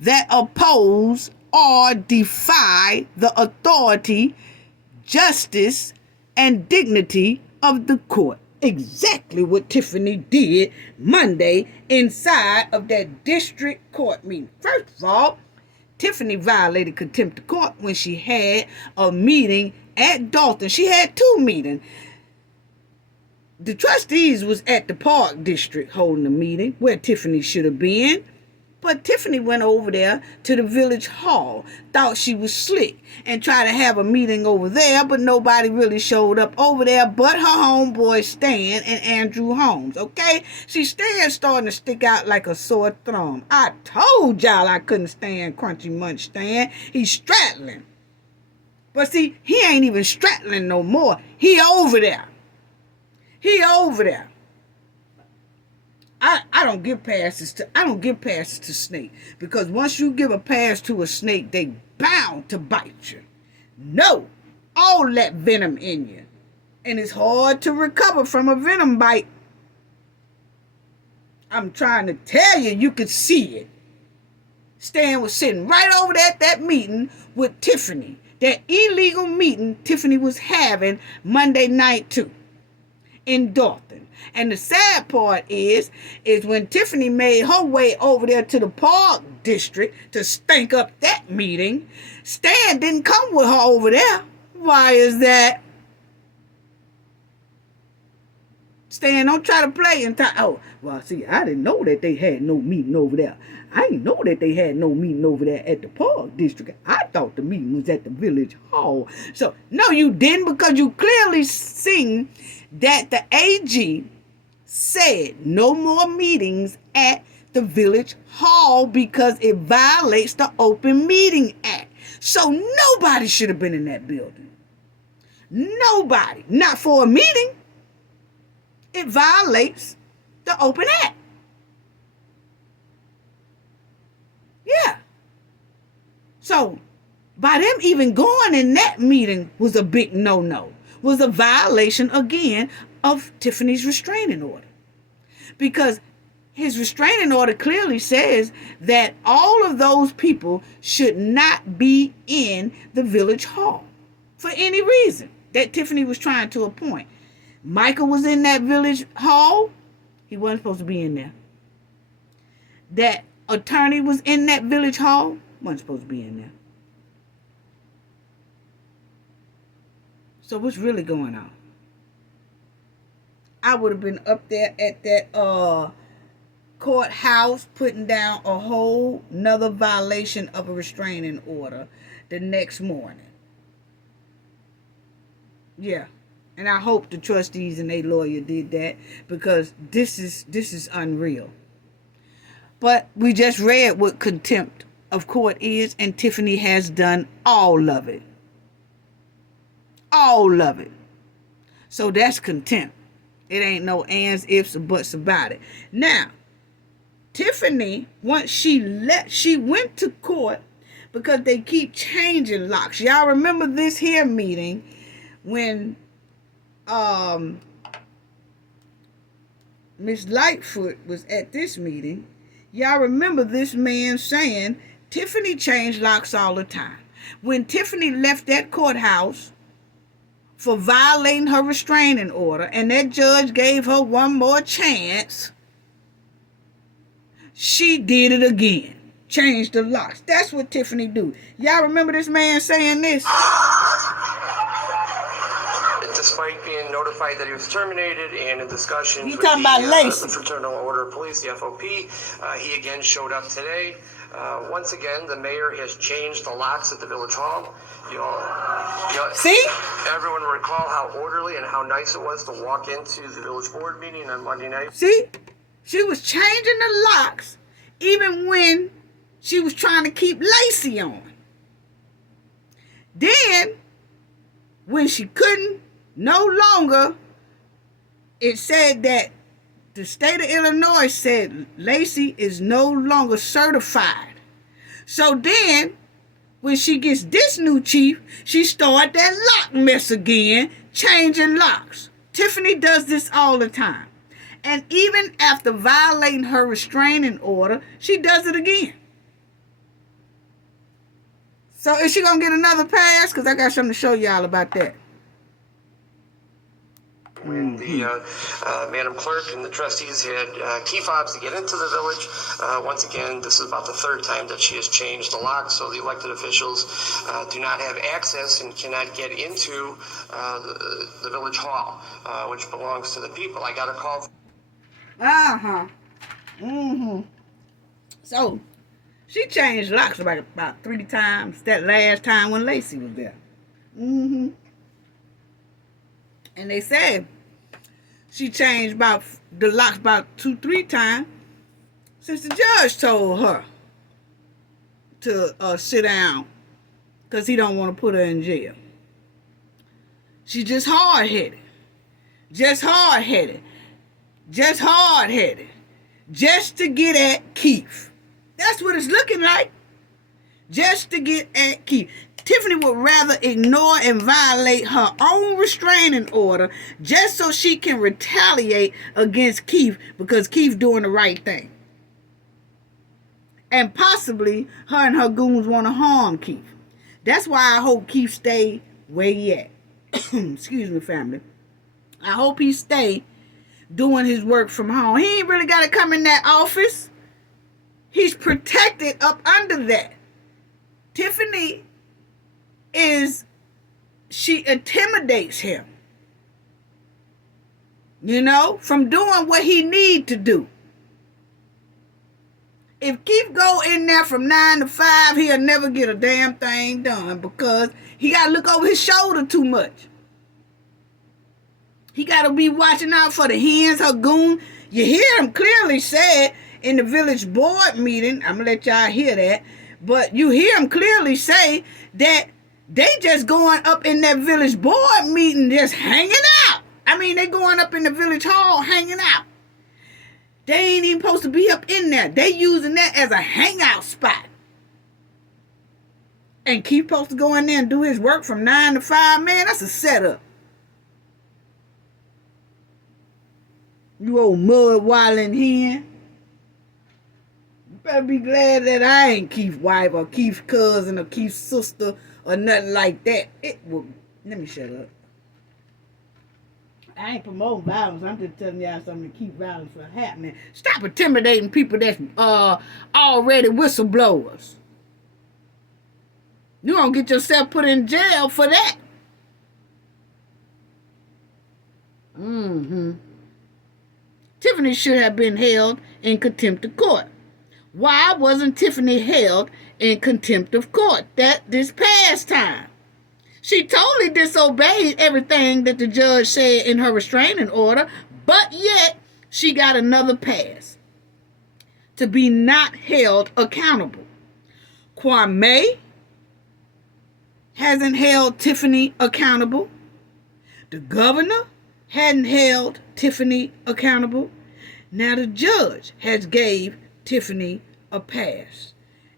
that oppose or defy the authority, justice, and dignity of the court. Exactly what Tiffany did Monday inside of that district court meeting. First of all, Tiffany violated contempt of court when she had a meeting at Dolton. She had two meetings. The trustees was at the Park District holding a meeting where Tiffany should have been. But Tiffany went over there to the village hall, thought she was slick, and tried to have a meeting over there, but nobody really showed up over there but her homeboy Stan and Andrew Holmes, okay? See, Stan's starting to stick out like a sore thumb. I told y'all I couldn't stand Crunchy Munch Stan. He's straddling. But see, he ain't even straddling no more. He over there. I don't give passes to snake, because once you give a pass to a snake, they bound to bite you. No, all that venom in you, and it's hard to recover from a venom bite. I'm trying to tell you, you could see it. Stan was sitting right over there at that meeting with Tiffany, that illegal meeting Tiffany was having Monday night too, in Dolton. And the sad part is when Tiffany made her way over there to the Park District to stink up that meeting, Stan didn't come with her over there. Why is that? Stan, don't try to play and talk. Oh, well, see, I didn't know that they had no meeting over there. I didn't know that they had no meeting over there at the Park District. I thought the meeting was at the village hall. So, no, you didn't, because you clearly seen that the AG said no more meetings at the village hall because it violates the Open Meeting Act. So nobody should have been in that building. Nobody. Not for a meeting. It violates the Open Act. Yeah. So by them even going in that meeting was a big no-no. Was a violation again of Tiffany's restraining order. Because his restraining order clearly says that all of those people should not be in the village hall for any reason that Tiffany was trying to appoint. Michael was in that village hall. He wasn't supposed to be in there. That attorney was in that village hall. Wasn't supposed to be in there. So what's really going on? I would have been up there at that courthouse putting down a whole nother violation of a restraining order the next morning. Yeah. And I hope the trustees and their lawyer did that, because this is unreal. But we just read what contempt of court is, and Tiffany has done all of it. All of it. So that's contempt. It ain't no ands, ifs, or buts about it. Now, Tiffany, once she went to court because they keep changing locks. Y'all remember this here meeting when Miss Lightfoot was at this meeting. Y'all remember this man saying Tiffany changed locks all the time. When Tiffany left that courthouse for violating her restraining order, and that judge gave her one more chance, she did it again. Changed the locks. That's what Tiffany do. Y'all remember this man saying this? Despite being notified that he was terminated and in discussions with the Fraternal Order of Police, the FOP, he again showed up today. Once again, the mayor has changed the locks at the Village Hall. See? Everyone recall how orderly and how nice it was to walk into the Village Board meeting on Monday night. See? She was changing the locks even when she was trying to keep Lacey on. Then, when she couldn't no longer, it said that the state of Illinois said Lacey is no longer certified. So then, when she gets this new chief, she started that lock mess again, changing locks. Tiffany does this all the time. And even after violating her restraining order, she does it again. So is she going to get another pass? Because I got something to show y'all about that. When the Madam Clerk and the trustees had key fobs to get into the village. Once again, this is about the third time that she has changed the lock, so the elected officials do not have access and cannot get into the village hall, which belongs to the people. I got a call. So, she changed locks about 3 times that last time when Lacey was there. And they said she changed the locks about 2-3 times since the judge told her to sit down because he don't want to put her in jail. She's just hard-headed. Just hard-headed. Just hard-headed. Just to get at Keith. That's what it's looking like. Just to get at Keith. Tiffany would rather ignore and violate her own restraining order just so she can retaliate against Keith because Keith doing the right thing. And possibly her and her goons want to harm Keith. That's why I hope Keith stay where he at. Excuse me, family. I hope he stay doing his work from home. He ain't really got to come in that office. He's protected up under that. Tiffany she intimidates him, from doing what he need to do. If Keith go in there from 9 to 5, he'll never get a damn thing done because he got to look over his shoulder too much. He got to be watching out for the hens, her goon. You hear him clearly say in the village board meeting, I'm going to let y'all hear that, but you hear him clearly say that they just going up in that village board meeting just hanging out. I mean, they going up in the village hall hanging out. They ain't even supposed to be up in there. They using that as a hangout spot. And Keith supposed to go in there and do his work from 9 to 5. Man, that's a setup. You old mud wilding hen. You better be glad that I ain't Keith's wife or Keith's cousin or Keith's sister or nothing like that. Let me shut up. I ain't promoting violence. I'm just telling y'all something to keep violence from happening. Stop intimidating people that's already whistleblowers. You gonna get yourself put in jail for that. Tiffany should have been held in contempt of court. Why wasn't Tiffany held in contempt of court this past time? She totally disobeyed everything that the judge said in her restraining order, but yet she got another pass to be not held accountable. Kwame hasn't held Tiffany accountable. The governor hadn't held Tiffany accountable. Now the judge has gave Tiffany a pass,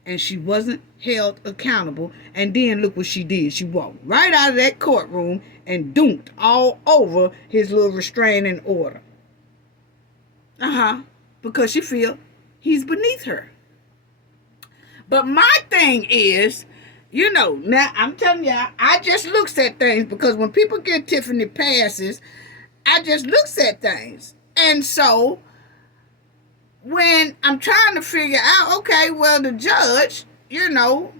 and she wasn't held accountable. And then look what she did. She walked right out of that courtroom and dunked all over his little restraining order. Because she feel he's beneath her. But my thing is, now I'm telling y'all, I just looks at things, because when people get Tiffany passes, I just looks at things. And so when I'm trying to figure out, okay, well, the judge, Mr.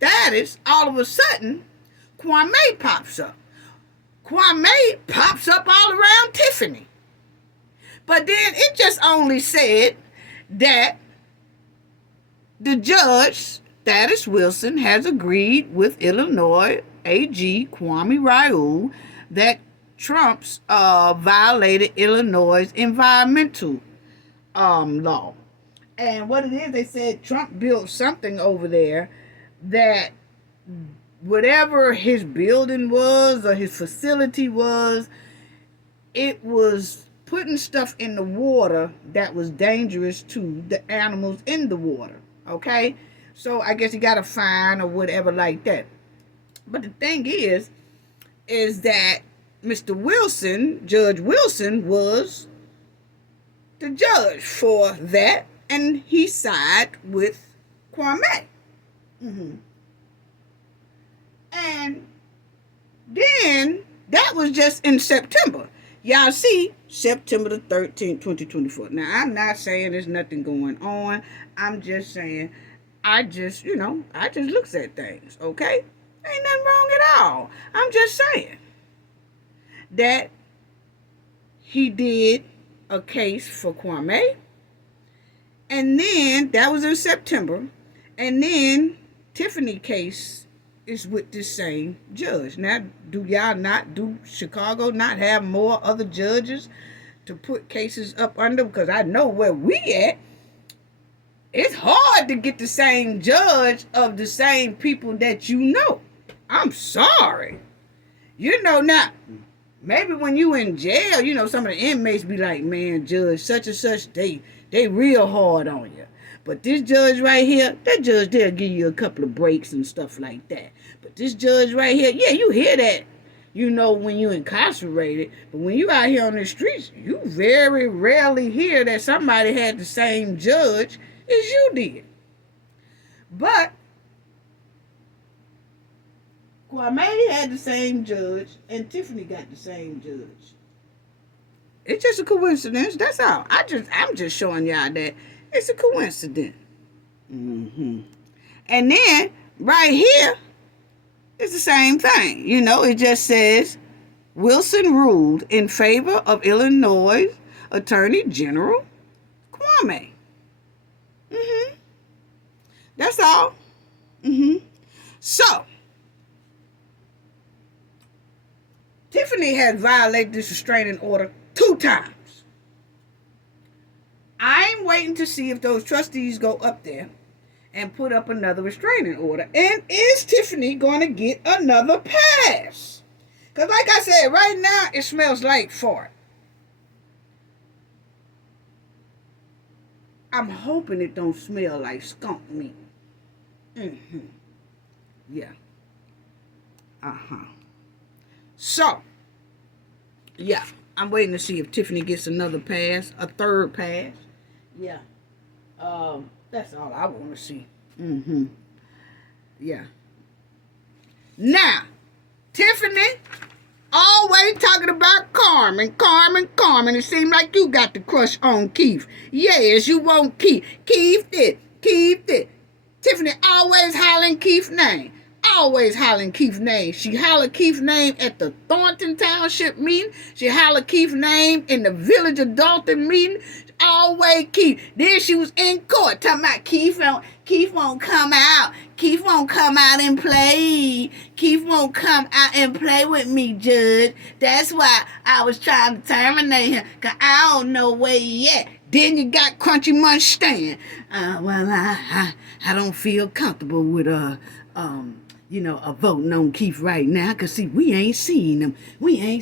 Thaddeus, all of a sudden, Kwame pops up. Kwame pops up all around Tiffany. But then it just only said that the judge, Thaddeus Wilson, has agreed with Illinois AG Kwame Raoul that Trump's violated Illinois' environmental law. And what it is, they said Trump built something over there that whatever his building was or his facility was, it was putting stuff in the water that was dangerous to the animals in the water. Okay? So I guess he got a fine or whatever like that. But the thing is that Mr. Wilson, Judge Wilson, was the judge for that, and he sided with Kwame. And then that was just in September. Y'all see, September the 13th, 2024. Now, I'm not saying there's nothing going on. I'm just saying, I just looks at things, okay? Ain't nothing wrong at all. I'm just saying that he did a case for Kwame, and then that was in September, and then Tiffany case is with the same judge. Now, do Chicago not have more other judges to put cases up under? Because I know where we at, it's hard to get the same judge of the same people that you know. I'm sorry. Now, maybe when you in jail, some of the inmates be like, man, judge such and such, they real hard on you. But this judge right here, that judge, they'll give you a couple of breaks and stuff like that. But this judge right here, yeah, you hear that, when you incarcerated. But when you out here on the streets, you very rarely hear that somebody had the same judge as you did. But Kwame had the same judge, and Tiffany got the same judge. It's just a coincidence. That's all. I'm just showing y'all that it's a coincidence. And then right here, it's the same thing. It just says Wilson ruled in favor of Illinois Attorney General Kwame. That's all. So Tiffany has violated this restraining order 2 times. I'm waiting to see if those trustees go up there and put up another restraining order. And is Tiffany going to get another pass? Because like I said, right now, it smells like fart. I'm hoping it don't smell like skunk meat. Yeah. So, yeah, I'm waiting to see if Tiffany gets another pass, a third pass. Yeah. That's all I want to see. Yeah. Now, Tiffany always always talking about Carmen. It seems like you got the crush on Keith. Yes, you want Keith. Keith it. Tiffany always hollering Keith's name. Always hollering Keith's name. She hollered Keith's name at the Thornton Township meeting. She hollered Keith's name in the Village of Dolton meeting. Always Keith. Then she was in court talking about Keith won't come out. Keith won't come out and play. Keith won't come out and play with me, Judge. That's why I was trying to terminate him, because I don't know where he at. Then you got Crunchy Munch Stan. I don't feel comfortable with voting on Keith right now, because see, we ain't seen him. Why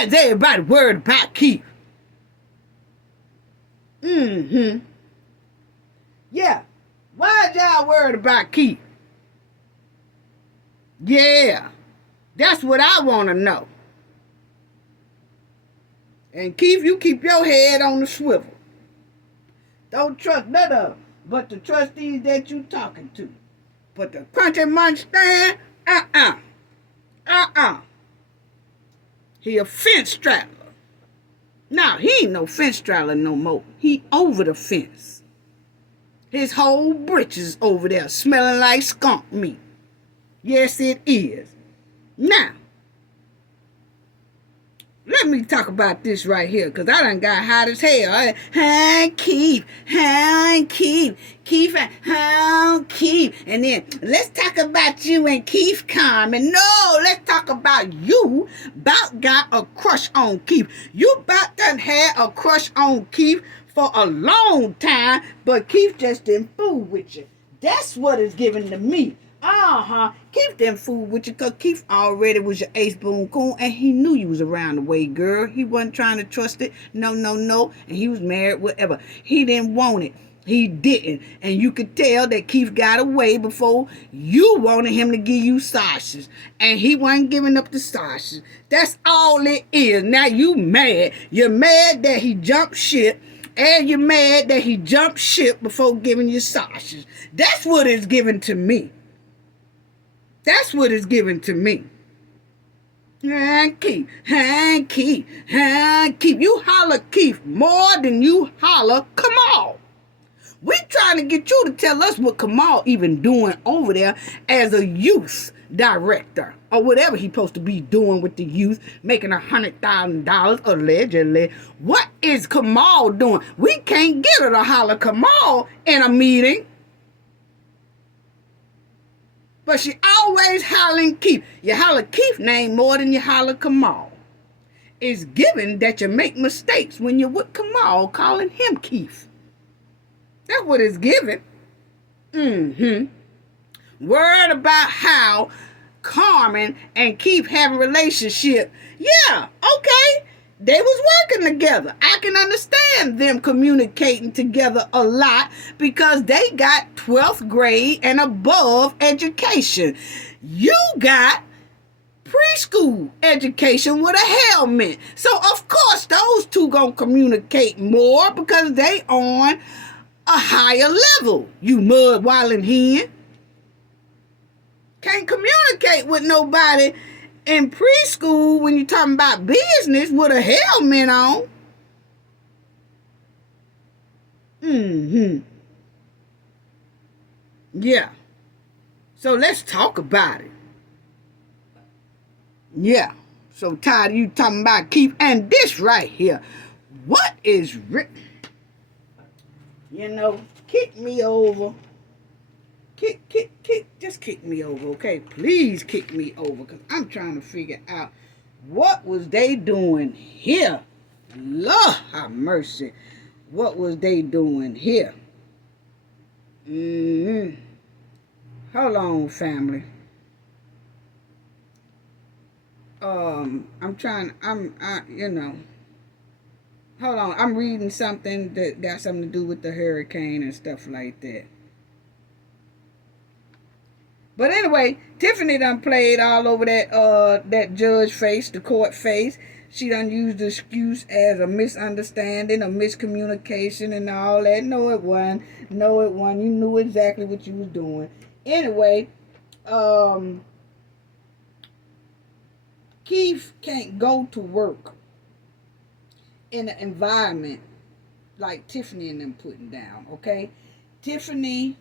is everybody worried about Keith? Yeah. Why is y'all worried about Keith? Yeah. That's what I want to know. And Keith, you keep your head on the swivel. Don't trust none of them but the trustees that you talking to. But the Crunchy Munch Stan, He a fence straddler. Now, he ain't no fence straddler no more. He over the fence. His whole britches over there smelling like skunk meat. Yes, it is. Now, let me talk about this right here, because I done got hot as hell. Keith. And then, let's talk about you and Keith Carmen. No, let's talk about you about got a crush on Keith. You about done had a crush on Keith for a long time, but Keith just didn't fool with you. That's what it's given to me. Keith didn't fool with you, because Keith already was your ace boon coon, and he knew you was around the way, girl. He wasn't trying to trust it. No. And he was married, whatever. He didn't want it. He didn't. And you could tell that Keith got away before you wanted him to give you sausages. And he wasn't giving up the sausages. That's all it is. Now you mad. You're mad that he jumped ship. And you're mad that he jumped ship before giving you sausages. That's what it's given to me. That's what it's given to me. Keith. You holler Keith more than you holler Kamal. We trying to get you to tell us what Kamal even doing over there as a youth director, or whatever he supposed to be doing with the youth, making $100,000 allegedly. What is Kamal doing? We can't get her to holler Kamal in a meeting. But she always hollering Keith. You holler Keith name more than you holler Kamal. It's given that you make mistakes when you're with Kamal calling him Keith. That's what it's given. Word about how Carmen and Keith have a relationship. Yeah, okay. They was working together. I can understand them communicating together a lot, because they got 12th grade and above education. You got preschool education with a helmet. So, of course, those two gonna communicate more, because they on a higher level. You mud wilding hen. Can't communicate with nobody in preschool when you're talking about business with a helmet on. Yeah. So let's talk about it. Yeah. So tired of you talking about Keith and this right here. What is written? Kick me over. Just kick me over, okay? Please kick me over, because I'm trying to figure out what was they doing here. Lord have mercy. What was they doing here? Hold on, family. Hold on, I'm reading something that got something to do with the hurricane and stuff like that. But anyway, Tiffany done played all over that judge face, the court face. She done used the excuse as a misunderstanding, a miscommunication and all that. No, it wasn't. You knew exactly what you was doing. Anyway, Keith can't go to work in an environment like Tiffany and them putting down, okay? Tiffany,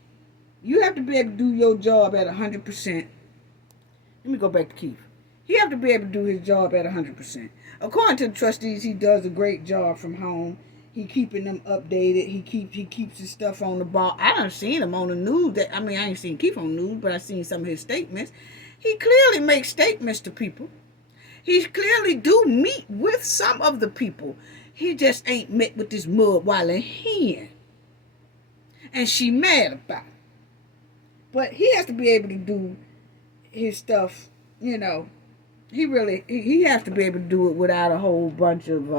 you have to be able to do your job at 100%. Let me go back to Keith. He have to be able to do his job at 100%. According to the trustees, he does a great job from home. He keeping them updated. He keeps his stuff on the ball. I done seen him on the news. I ain't seen Keith on the news, but I seen some of his statements. He clearly makes statements to people. He clearly do meet with some of the people. He just ain't met with this mud-walling hen. And she mad about it. But he has to be able to do his stuff, you know. He has to be able to do it without a whole bunch of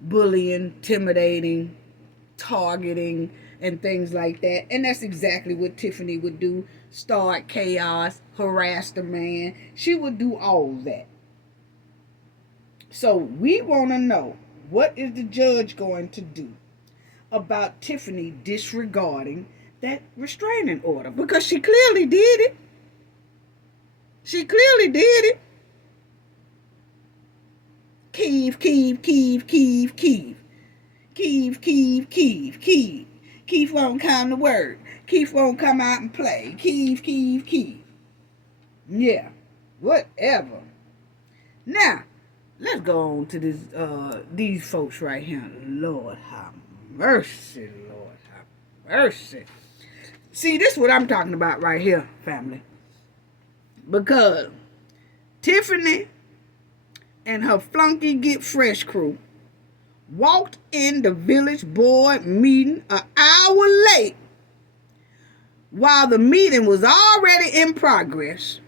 bullying, intimidating, targeting, and things like that. And that's exactly what Tiffany would do. Start chaos, harass the man. She would do all that. So we want to know, what is the judge going to do about Tiffany disregarding that restraining order? Because she clearly did it. She clearly did it. Keith. Keith won't come to work. Keith won't come out and play. Keith. Yeah, whatever. Now, let's go on to these folks right here. Lord have mercy, Lord have mercy. See, this is what I'm talking about right here, family. Because Tiffany and her flunky get fresh crew walked in the village board meeting an hour late while the meeting was already in progress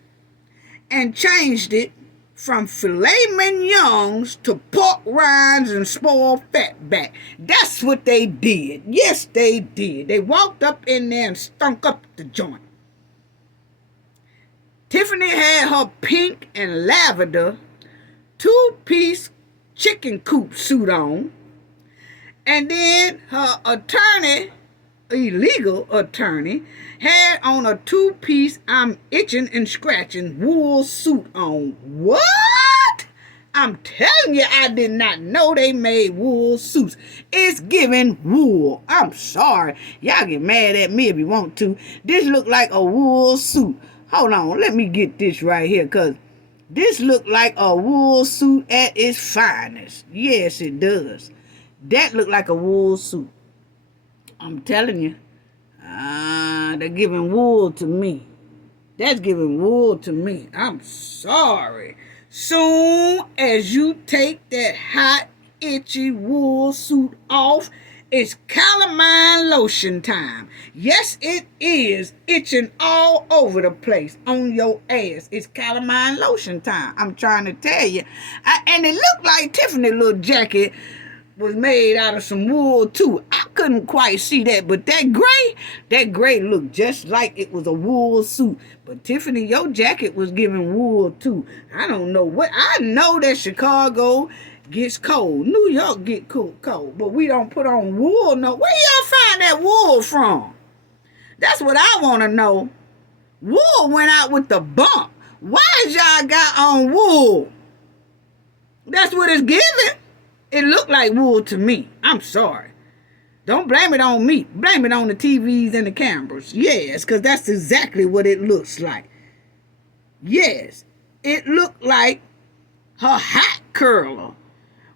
and changed it from filet mignons to pork rinds and spoiled fatback. That's what they did. Yes, they did. They walked up in there and stunk up the joint. Tiffany had her pink and lavender two-piece chicken coop suit on. And then her attorney, illegal attorney, had on a two-piece I'm itching and scratching wool suit on. What? I'm telling you, I did not know they made wool suits. It's giving wool. I'm sorry. Y'all get mad at me if you want to. This look like a wool suit. Hold on, let me get this right here, because this look like a wool suit at its finest. Yes, it does. That look like a wool suit. I'm telling you. They're giving wool to me. That's giving wool to me. I'm sorry. Soon as you take that hot, itchy wool suit off, it's calamine lotion time. Yes, it is itching all over the place on your ass. It's calamine lotion time. I'm trying to tell you. And it looked like Tiffany's little jacket was made out of some wool too. I couldn't quite see that, but that gray looked just like it was a wool suit. But Tiffany, your jacket was giving wool too. I don't know what. I know that Chicago gets cold. New York get cold, but we don't put on wool. No, where y'all find that wool from? That's what I want to know. Wool went out with the bump. Why is y'all got on wool? That's what it's giving. It looked like wool to me. I'm sorry. Don't blame it on me. Blame it on the TVs and the cameras. Yes, because that's exactly what it looks like. Yes, it looked like her hot curler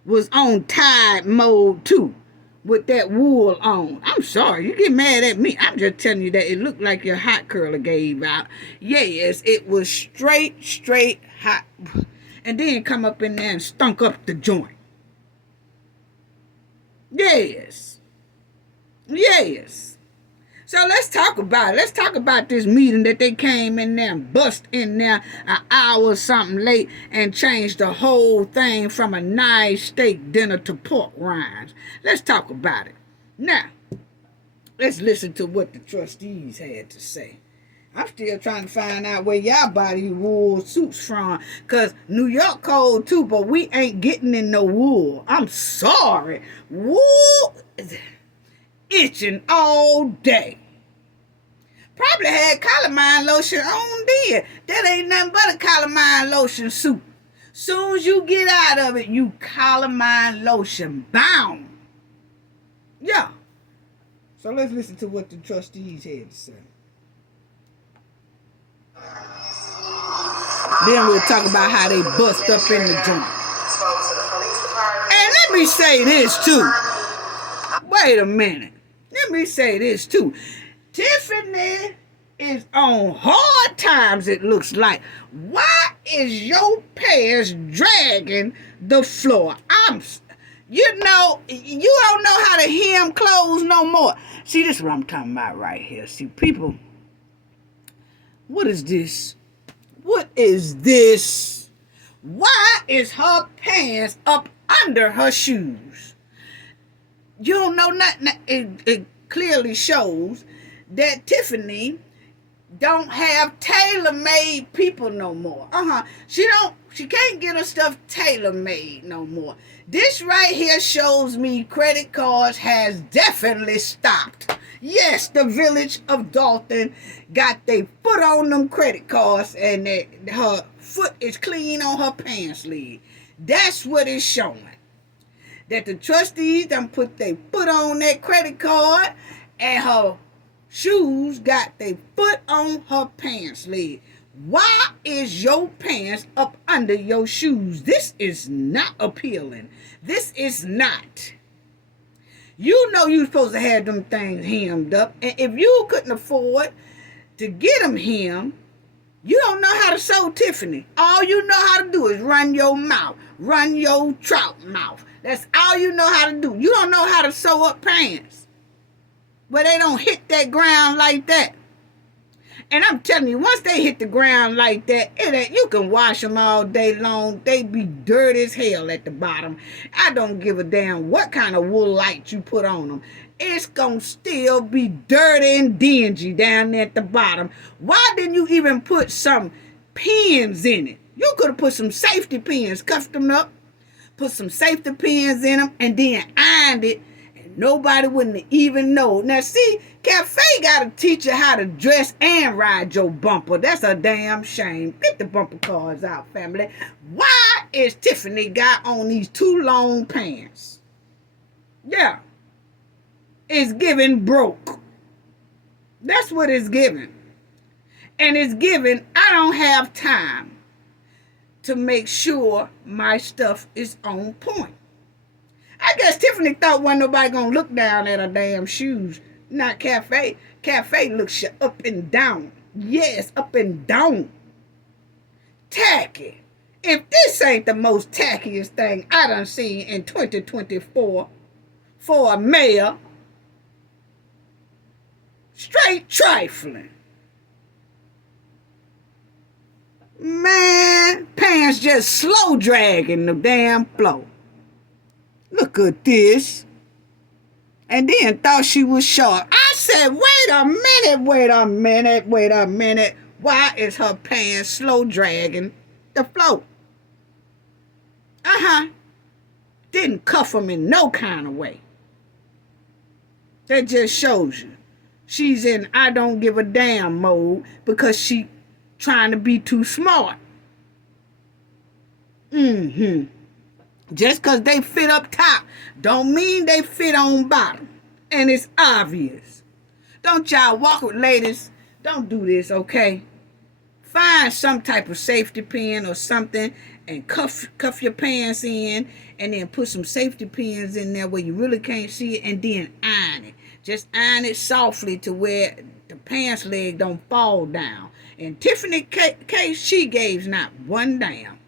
was on Tide mode too, with that wool on. I'm sorry, you get mad at me. I'm just telling you that it looked like your hot curler gave out. Yes, it was straight hot. And then come up in there and stunk up the joint. Yes. So let's talk about it. Let's talk about this meeting that they came in there and bust in there an hour or something late and changed the whole thing from a nice steak dinner to pork rinds. Let's talk about it. Now, let's listen to what the trustees had to say. I'm still trying to find out where y'all buy these wool suits from, because New York cold too, but we ain't getting in no wool. I'm sorry. Wool itching all day. Probably had calamine lotion on then. That ain't nothing but a calamine lotion suit. Soon as you get out of it, you calamine lotion bound. Yeah. So let's listen to what the trustees had to say. Then we'll talk about how they bust up in the joint. And let me say this too. Wait a minute. Let me say this too. Tiffany is on hard times, it looks like. Why is your pants dragging the floor? You don't know how to hem clothes no more. See, this is what I'm talking about right here. See, people, what is this? What is this? Why is her pants up under her shoes? You don't know nothing. It clearly shows that Tiffany don't have tailor-made people no more. She can't get her stuff tailor-made no more. This right here shows me credit cards has definitely stopped. Yes, the village of Dolton got their foot on them credit cards and her foot is clean on her pants leg. That's what it's showing. That the trustees done put their foot on that credit card and her shoes got their foot on her pants leg. Why is your pants up under your shoes? This is not appealing. This is not. You know you're supposed to have them things hemmed up. And if you couldn't afford to get them hemmed, you don't know how to sew, Tiffany. All you know how to do is run your mouth. Run your trout mouth. That's all you know how to do. You don't know how to sew up pants where they don't hit that ground like that. And I'm telling you, once they hit the ground like that, you can wash them all day long. They be dirty as hell at the bottom. I don't give a damn what kind of wool light you put on them. It's going to still be dirty and dingy down there at the bottom. Why didn't you even put some pins in it? You could have put some safety pins, cuffed them up, put some safety pins in them, and then ironed it. Nobody wouldn't even know. Now, see, Cafe got to teach you how to dress and ride your bumper. That's a damn shame. Get the bumper cards out, family. Why is Tiffany got on these too long pants? Yeah. It's giving broke. That's what it's giving. And it's giving, I don't have time to make sure my stuff is on point. I guess Tiffany thought wasn't nobody gonna look down at her damn shoes. Not Cafe. Cafe looks you up and down. Yes, up and down. Tacky. If this ain't the most tackiest thing I done seen in 2024 for a mayor, straight trifling. Man, pants just slow dragging the damn floor. Look at this. And then thought she was short. I said, wait a minute. Why is her pants slow dragging the floor? Didn't cuff them in no kind of way. That just shows you. She's in I don't give a damn mode because she trying to be too smart. Just because they fit up top don't mean they fit on bottom. And it's obvious. Don't y'all walk with ladies. Don't do this, okay? Find some type of safety pin or something and cuff your pants in and then put some safety pins in there where you really can't see it and then iron it. Just iron it softly to where the pants leg don't fall down. In Tiffany case, she gave not one damn.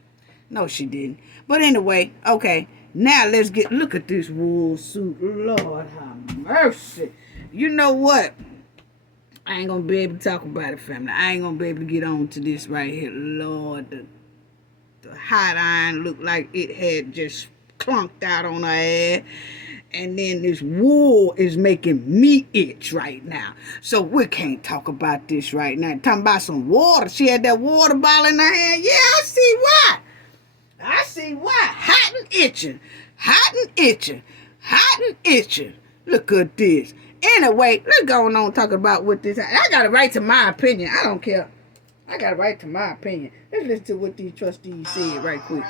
No, she didn't. But anyway, okay. Now let's look at this wool suit. Lord have mercy. You know what? I ain't gonna be able to talk about it, family. I ain't gonna be able to get on to this right here. Lord, the hot iron looked like it had just clunked out on her ass. And then this wool is making me itch right now. So we can't talk about this right now. Talking about some water. She had that water bottle in her hand. Yeah, I see why. Hot and itching. Look at this. Anyway, let's go on talking about what this. I got a right to my opinion. I don't care. I got a right to my opinion. Let's listen to what these trustees said right quick. The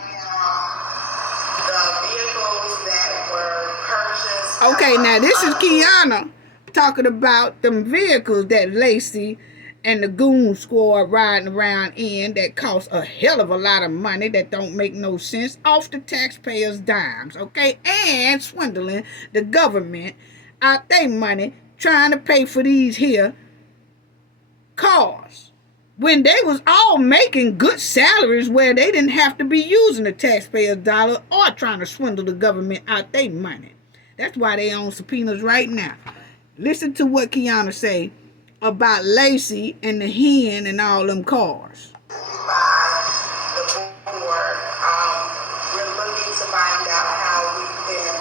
vehicles that were purchased. Okay, now this is Kiana talking about them vehicles that Lacey and the Goon squad riding around in that cost a hell of a lot of money that don't make no sense off the taxpayers' dimes, okay? And swindling the government out their money trying to pay for these here cars when they was all making good salaries where they didn't have to be using the taxpayers' dollar or trying to swindle the government out their money. That's why they on subpoenas right now. Listen to what Kiana say about Lacey and the hen and all them cars. By the board, we're looking to find out how we can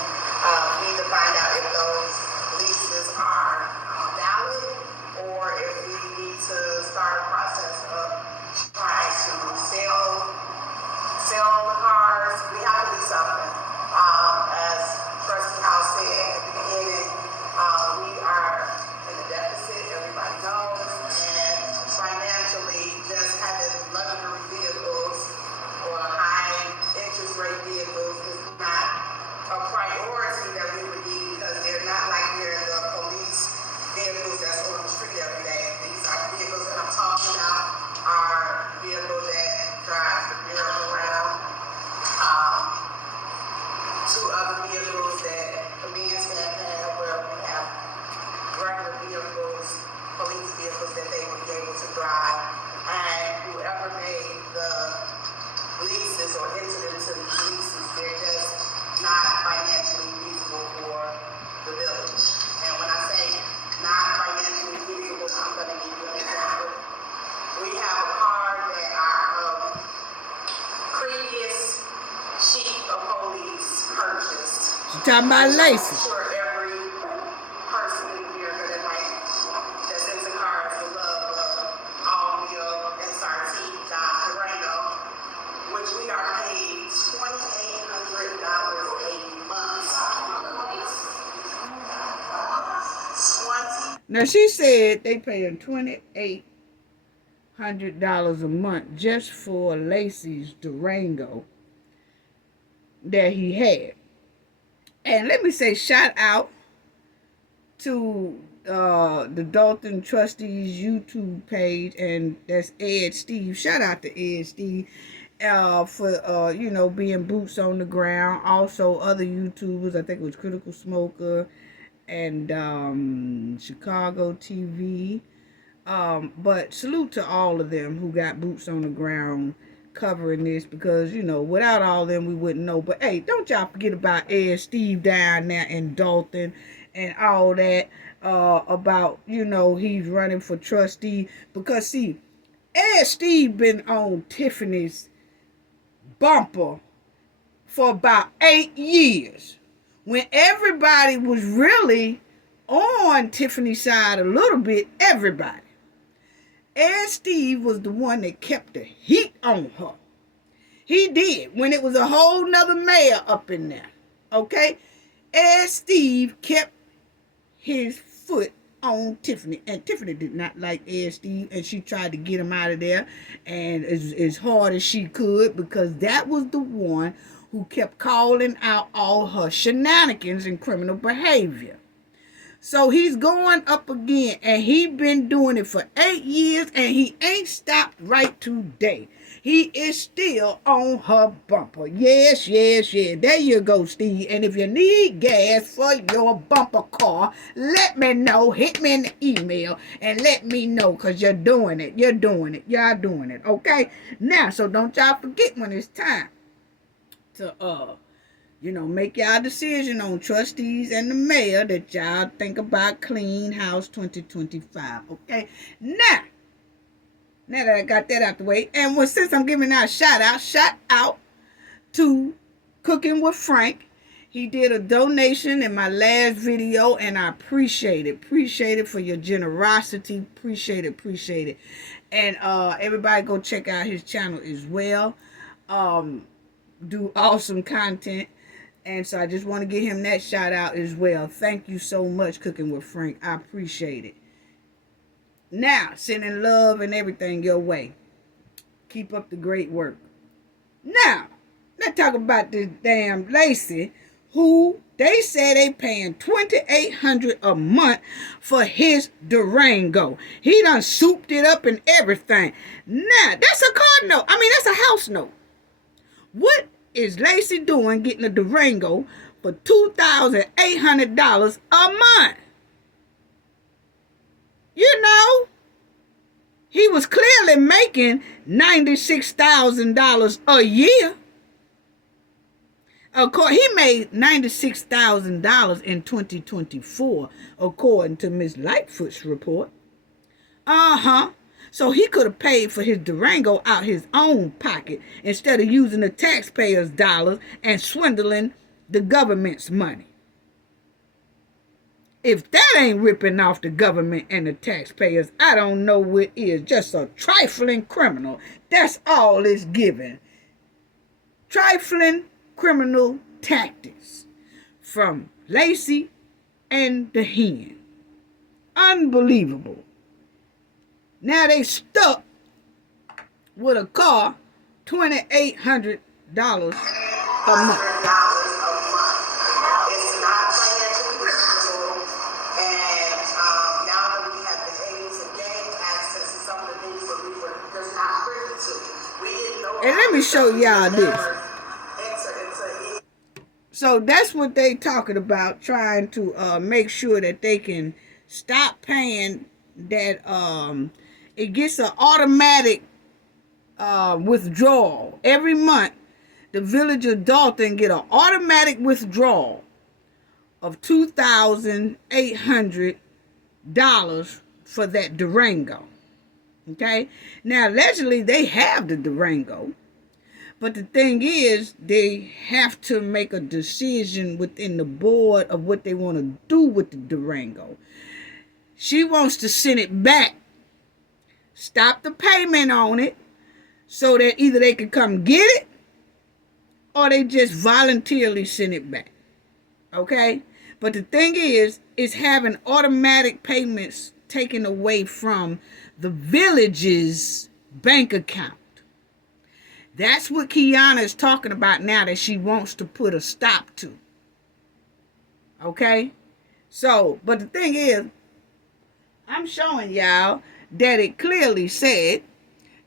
need to find out if those leases are valid or if we need to start a process of trying to sell the cars. We have to do something. As Trustee House said at the beginning, we are in a deficit, everybody knows, and financially just having luxury vehicles or high interest rate vehicles is not a priority that we would need because they're not like they're the police vehicles that's on the street every day. These are vehicles that I'm talking about are vehicles that drive the bureau around. Two other vehicles that the men's have where we have regular vehicles, police vehicles that they would be able to drive. And whoever made the leases or entered into the leases, they're just not financially feasible for the village. And when I say not financially feasible, I'm going to give you an example. We have a car that our previous chief of police purchased. She's talking about Lacey. I'm sure every person in America that sends a car to love all-wheel SRT John Durango, which we are paid $2,800 a month. Now she said they paying $2,800 a month just for Lacey's Durango that he had. And let me say shout out to the Dolton Trustees YouTube page, and that's Ed Steve. Shout out to Ed Steve for being boots on the ground. Also other YouTubers, I think it was Critical Smoker and Chicago TV. But salute to all of them who got boots on the ground covering this, because without all them we wouldn't know. But hey, don't y'all forget about Ed Steve down there in Dolton and all that about he's running for trustee, because see, Ed Steve been on Tiffany's bumper for about 8 years when everybody was really on Tiffany's side a little bit. Everybody. Ed Steve was the one that kept the heat on her. He did, when it was a whole nother mayor up in there. Okay? Ed Steve kept his foot on Tiffany. And Tiffany did not like Ed Steve, and she tried to get him out of there and as hard as she could, because that was the one who kept calling out all her shenanigans and criminal behavior. So he's going up again, and he been doing it for 8 years, and he ain't stopped right today. He is still on her bumper. Yes, yes, yes. There you go, Steve. And if you need gas for your bumper car, let me know. Hit me in the email and let me know, because you're doing it. You're doing it. Y'all doing it, okay? Now, so don't y'all forget when it's time to make y'all decision on trustees and the mayor that y'all think about Clean House 2025. Okay? Now that I got that out the way, and since I'm giving out shout out to Cooking with Frank. He did a donation in my last video, and I appreciate it. Appreciate it for your generosity. Appreciate it. And everybody go check out his channel as well. Do awesome content. And so I just want to give him that shout out as well. Thank you so much, Cooking with Frank. I appreciate it. Now, sending love and everything your way. Keep up the great work. Now, let's talk about this damn Lacey, who they say they paying $2,800 a month for his Durango. He done souped it up and everything. Now, that's a car note. I mean, that's a house note. What is Lacey doing getting a Durango for $2,800 a month? You know, he was clearly making $96,000 a year. Of course, he made $96,000 in 2024, according to Miss Lightfoot's report. So he could have paid for his Durango out his own pocket instead of using the taxpayers' dollars and swindling the government's money. If that ain't ripping off the government and the taxpayers, I don't know what is. Just a trifling criminal. That's all it's given. Trifling criminal tactics from Lacey and the Hen. Unbelievable. Now they stuck with a car, $2,800 a month. And let me show y'all this. So that's what they talking about, trying to make sure that they can stop paying that. It gets an automatic withdrawal every month. The village of Dolton get an automatic withdrawal of $2,800 for that Durango. Okay? Now, allegedly, they have the Durango. But the thing is, they have to make a decision within the board of what they want to do with the Durango. She wants to send it back, stop the payment on it, so that either they can come get it or they just voluntarily send it back. Okay? But the thing is having automatic payments taken away from the village's bank account. That's what Kiana is talking about now, that she wants to put a stop to. Okay? So, but the thing is, I'm showing y'all that it clearly said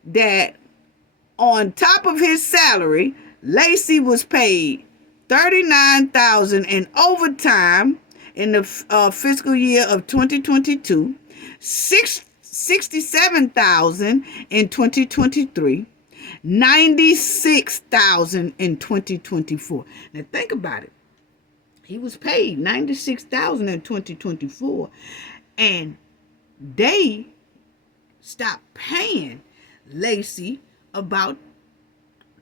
that on top of his salary, Lacey was paid $39,000 in overtime in the fiscal year of 2022, $67,000 in 2023, $96,000 in 2024. Now think about it. He was paid $96,000 in 2024, and they stopped paying Lacey about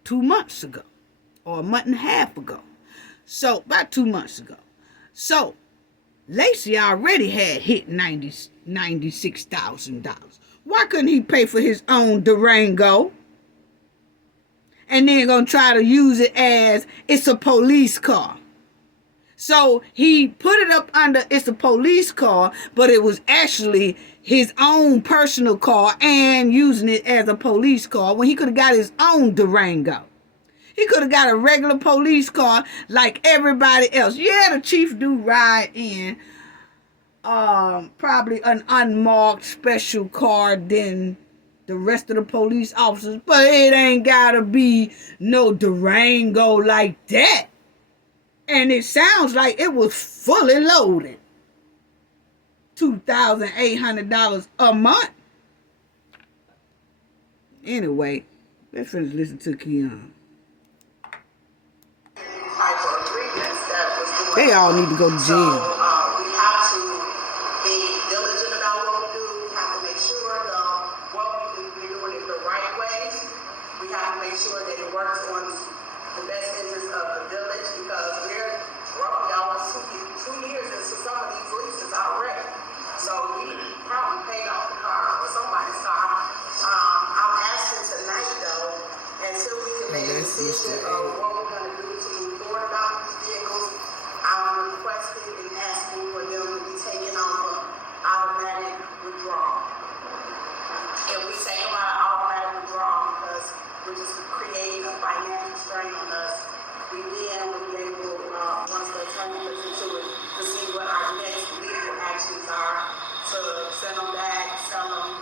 2 months ago, or a month and a half ago. So about 2 months ago. So Lacey already had hit $96,000. Why couldn't he pay for his own Durango? And then gonna try to use it as it's a police car. So he put it up under it's a police car, but it was actually his own personal car and using it as a police car when he could have got his own Durango. He could have got a regular police car like everybody else. Yeah, the chief do ride in probably an unmarked special car than the rest of the police officers, but it ain't gotta be no Durango like that. And it sounds like it was fully loaded. $2,800 a month. Anyway, let's finish listening to Keon. They all need to go to jail. We have to be diligent about what we do. We have to make sure what we do, we're doing it the right way. We have to make sure that it works on the best interest of the village, because we're almost 2 years into some of these leases already. So we probably paid off the car or somebody's car. I'm asking tonight, though, until we can make a decision of what we're going to do to move forward about these vehicles. and look into it to see what our next legal actions are to send them back, sell them,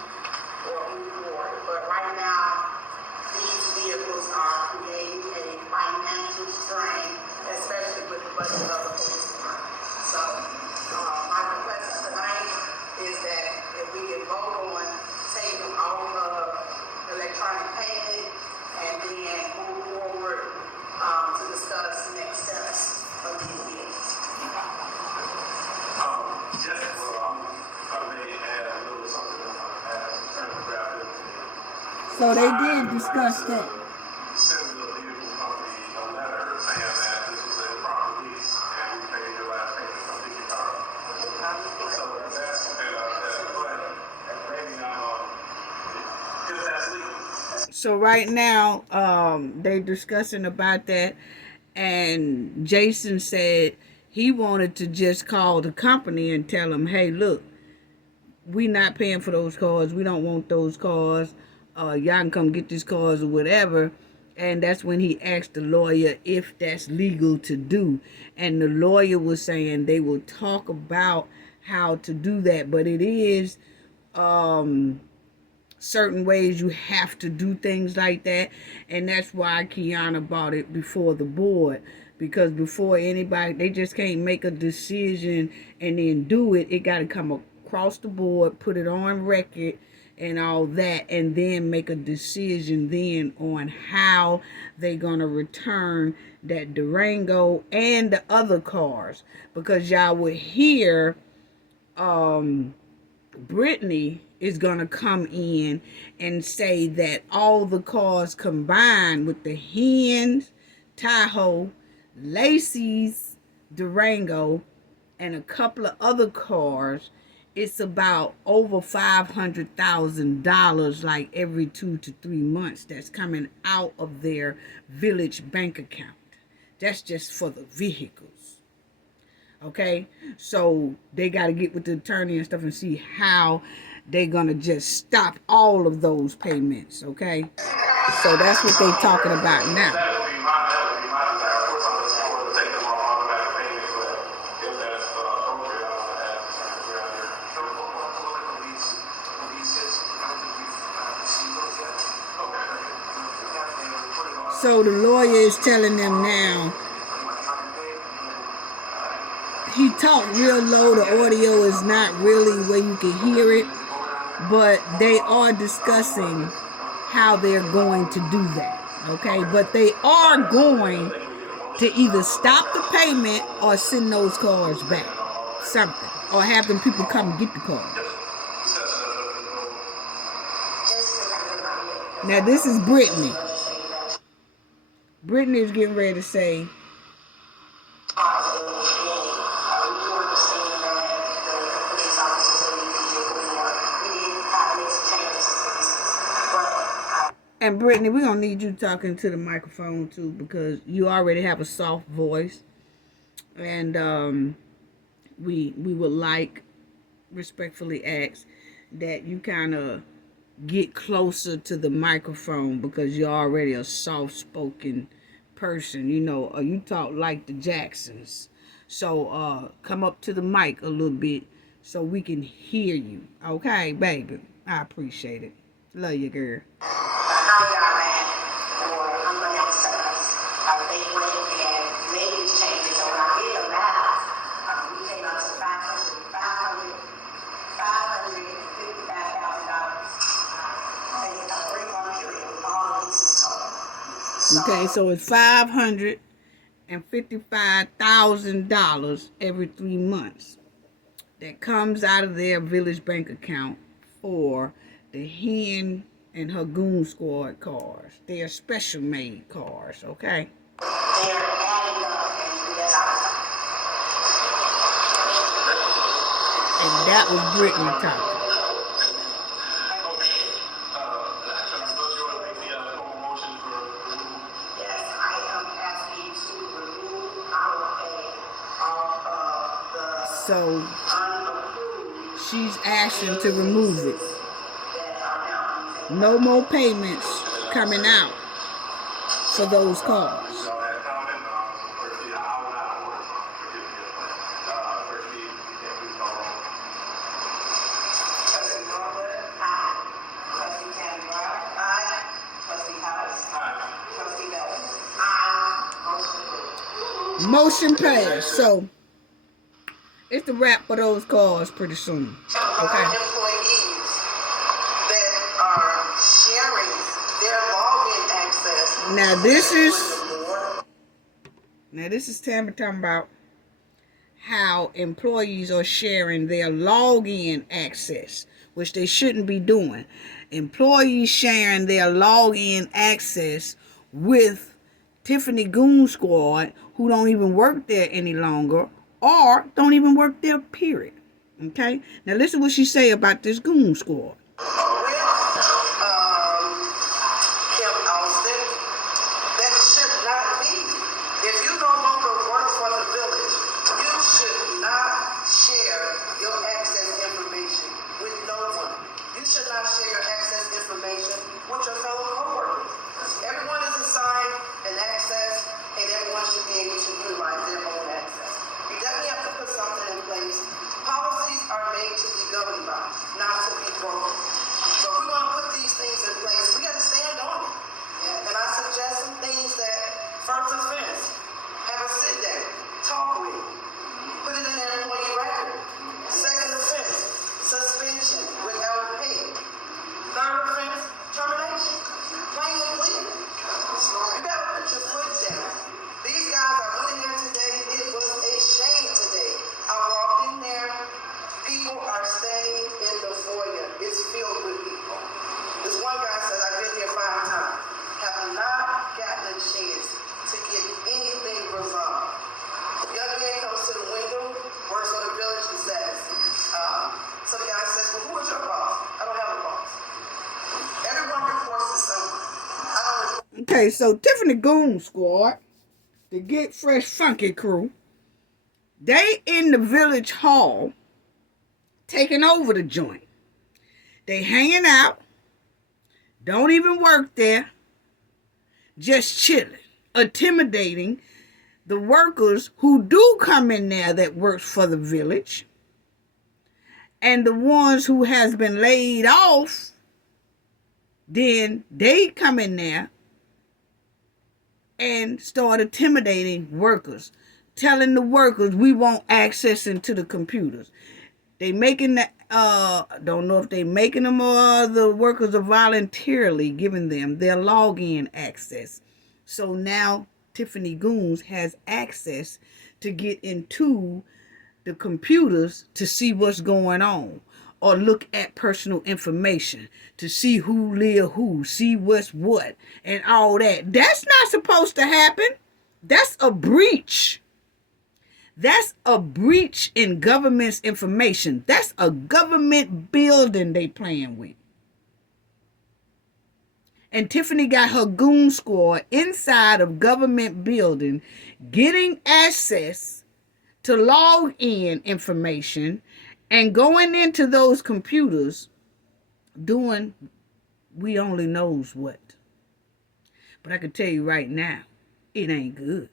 or move forward. But right now, these vehicles are creating a financial strain, especially with the budget of the police department. So, my request tonight is that if we can vote on taking them off of electronic payment and then move forward to discuss next steps of these vehicles. Yes, well, I may add a little something as graphic. So they did discuss that. Send the vehicle company a letter saying that this was an improper lease and we paid your last payment from the car. So that's but maybe if that's legal. So right now, they discussing about that, and Jason said he wanted to just call the company and tell them, hey, look, we not paying for those cars. We don't want those cars. Y'all can come get these cars or whatever. And that's when he asked the lawyer if that's legal to do. And the lawyer was saying they will talk about how to do that. But it is certain ways you have to do things like that. And that's why Kiana brought it before the board. Because before anybody, they just can't make a decision and then do it. It got to come across the board, put it on record and all that, and then make a decision then on how they gonna return that Durango and the other cars. Because y'all would hear Brittany is gonna come in and say that all the cars combined with the Hens, Tahoe, Lacey's Durango, and a couple of other cars, it's about over $500,000 like every 2 to 3 months that's coming out of their village bank account. That's just for the vehicles. Okay? So they got to get with the attorney and stuff and see how they're going to just stop all of those payments. Okay? So that's what they're talking about now. That would be my desire. Of course, I'm looking forward to taking them off automatic payments, but if that's appropriate, I want to ask the attorney. So the lawyer is telling them now, he talked real low, the audio is not really where you can hear it, but they are discussing how they're going to do that, okay? But they are going to either stop the payment or send those cars back, something, or have them people come get the cars. Now this is Brittany. Brittany is getting ready to say, and Brittany, we're going to need you talking to the microphone too, because you already have a soft voice. And we would like, respectfully ask, that you kind of get closer to the microphone, because you're already a soft-spoken person, you know, or you talk like the Jacksons. So come up to the mic a little bit so we can hear you. Okay, baby? I appreciate it. Love you, girl. Okay, so it's $555,000 every 3 months that comes out of their village bank account for the Hen and her Goon squad cars. They are special made cars, okay? And that was Brittany talking. So she's asking to remove it. No more payments coming out for those cars. Motion passed. So it's the wrap for those calls pretty soon. Okay. Employees that are sharing their login access. Now this is Tammy talking about how employees are sharing their login access, which they shouldn't be doing. Employees sharing their login access with Tiffany Goon Squad, who don't even work there any longer, or don't even work there, period. Okay? Now listen what she say about this Goon Squad. That should not be. If you no longer work for the village, you should not share your access information with no one. You should not share your access information with your fellow coworkers. Everyone is assigned an access, and everyone should be able to utilize their own access. You definitely have to put something in place. Policies are made to be governed by, not to be broken. So if we're going to put these things in place, we got to stand on it. And I suggest some things that first offense, have a sit down, talk with, put it in their employee record. Second offense, suspension without pay. Third offense, termination. Plain and clear. You gotta put your foot down. These guys I went in there today, it was a shame today. I walked in there, people are staying in the foyer. It's filled with people. This one guy said, I've been here 5 times. Have not gotten a chance to get anything resolved. Young man comes to the window, works for the village, and says, some guy says, well, who is your boss? I don't have a boss. Everyone reports to someone. I don't report. Okay, so Tiffany Goon Squad, the Get Fresh Funky crew, they in the village hall taking over the joint. They hanging out, don't even work there, just chilling, intimidating the workers who do come in there that works for the village, and the ones who has been laid off, then they come in there and start intimidating workers, telling the workers we want access into the computers. They making the don't know if they making them or the workers are voluntarily giving them their login access. So now Tiffany Goons has access to get into the computers to see what's going on, or look at personal information to see who live who, see what's what, and all that. That's not supposed to happen. That's a breach. That's a breach in government's information. That's a government building they playing with. And Tiffany got her goon squad inside of government building, getting access to log in information and going into those computers doing we only knows what. But I can tell you right now, it ain't good.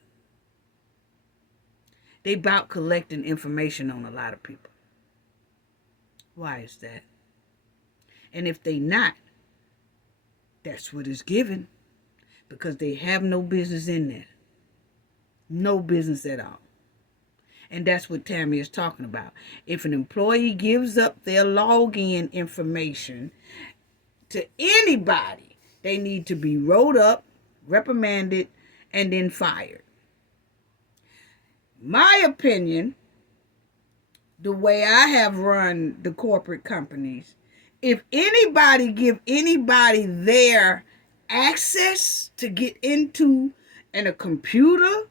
They about collecting information on a lot of people. Why is that? And if they not, that's what it's given, because they have no business in there. No business at all. And that's what Tammy is talking about. If an employee gives up their login information to anybody, they need to be rolled up, reprimanded, and then fired. My opinion, the way I have run the corporate companies, if anybody give anybody their access to get into a computer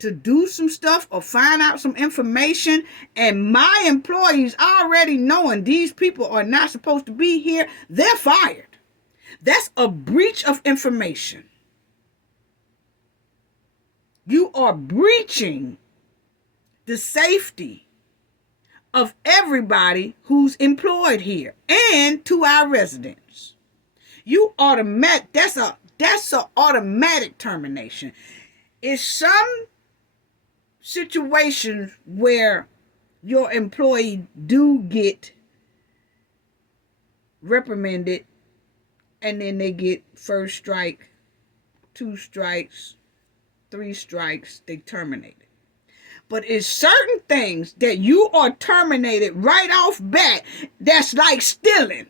to do some stuff or find out some information, and my employees already knowing these people are not supposed to be here, they're fired. That's a breach of information. You are breaching the safety of everybody who's employed here and to our residents. You that's a automatic termination. It's some situations where your employee do get reprimanded, and then they get first strike, 2 strikes, 3 strikes, they terminate it. But it's certain things that you are terminated right off bat that's like stealing.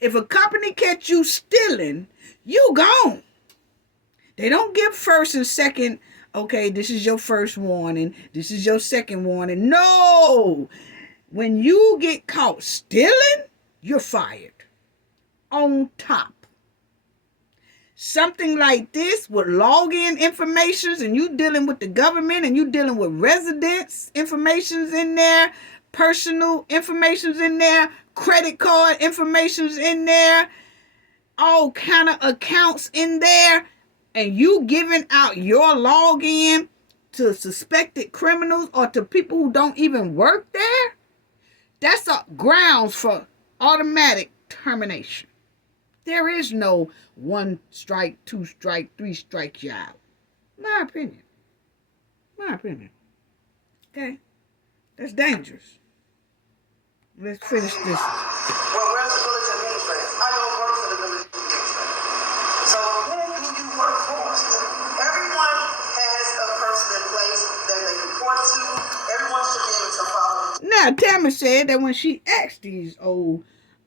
If a company catch you stealing, you gone. They don't give first and second, okay, this is your first warning, this is your second warning. No! When you get caught stealing, you're fired. On top. Something like this with login informations, and you dealing with the government, and you dealing with residents information's in there, personal information's in there, credit card information's in there, all kind of accounts in there, and you giving out your login to suspected criminals or to people who don't even work there, that's a grounds for automatic termination. There is no 1 strike, 2 strike, 3 strike you out. My opinion. Okay? That's dangerous. Let's finish this. Well, where's the village administrator? I don't work for the village administrator. So who do you work for? Everyone has a person in place that they report to. Everyone should be able to follow. Now, Tammy said that when she asked these old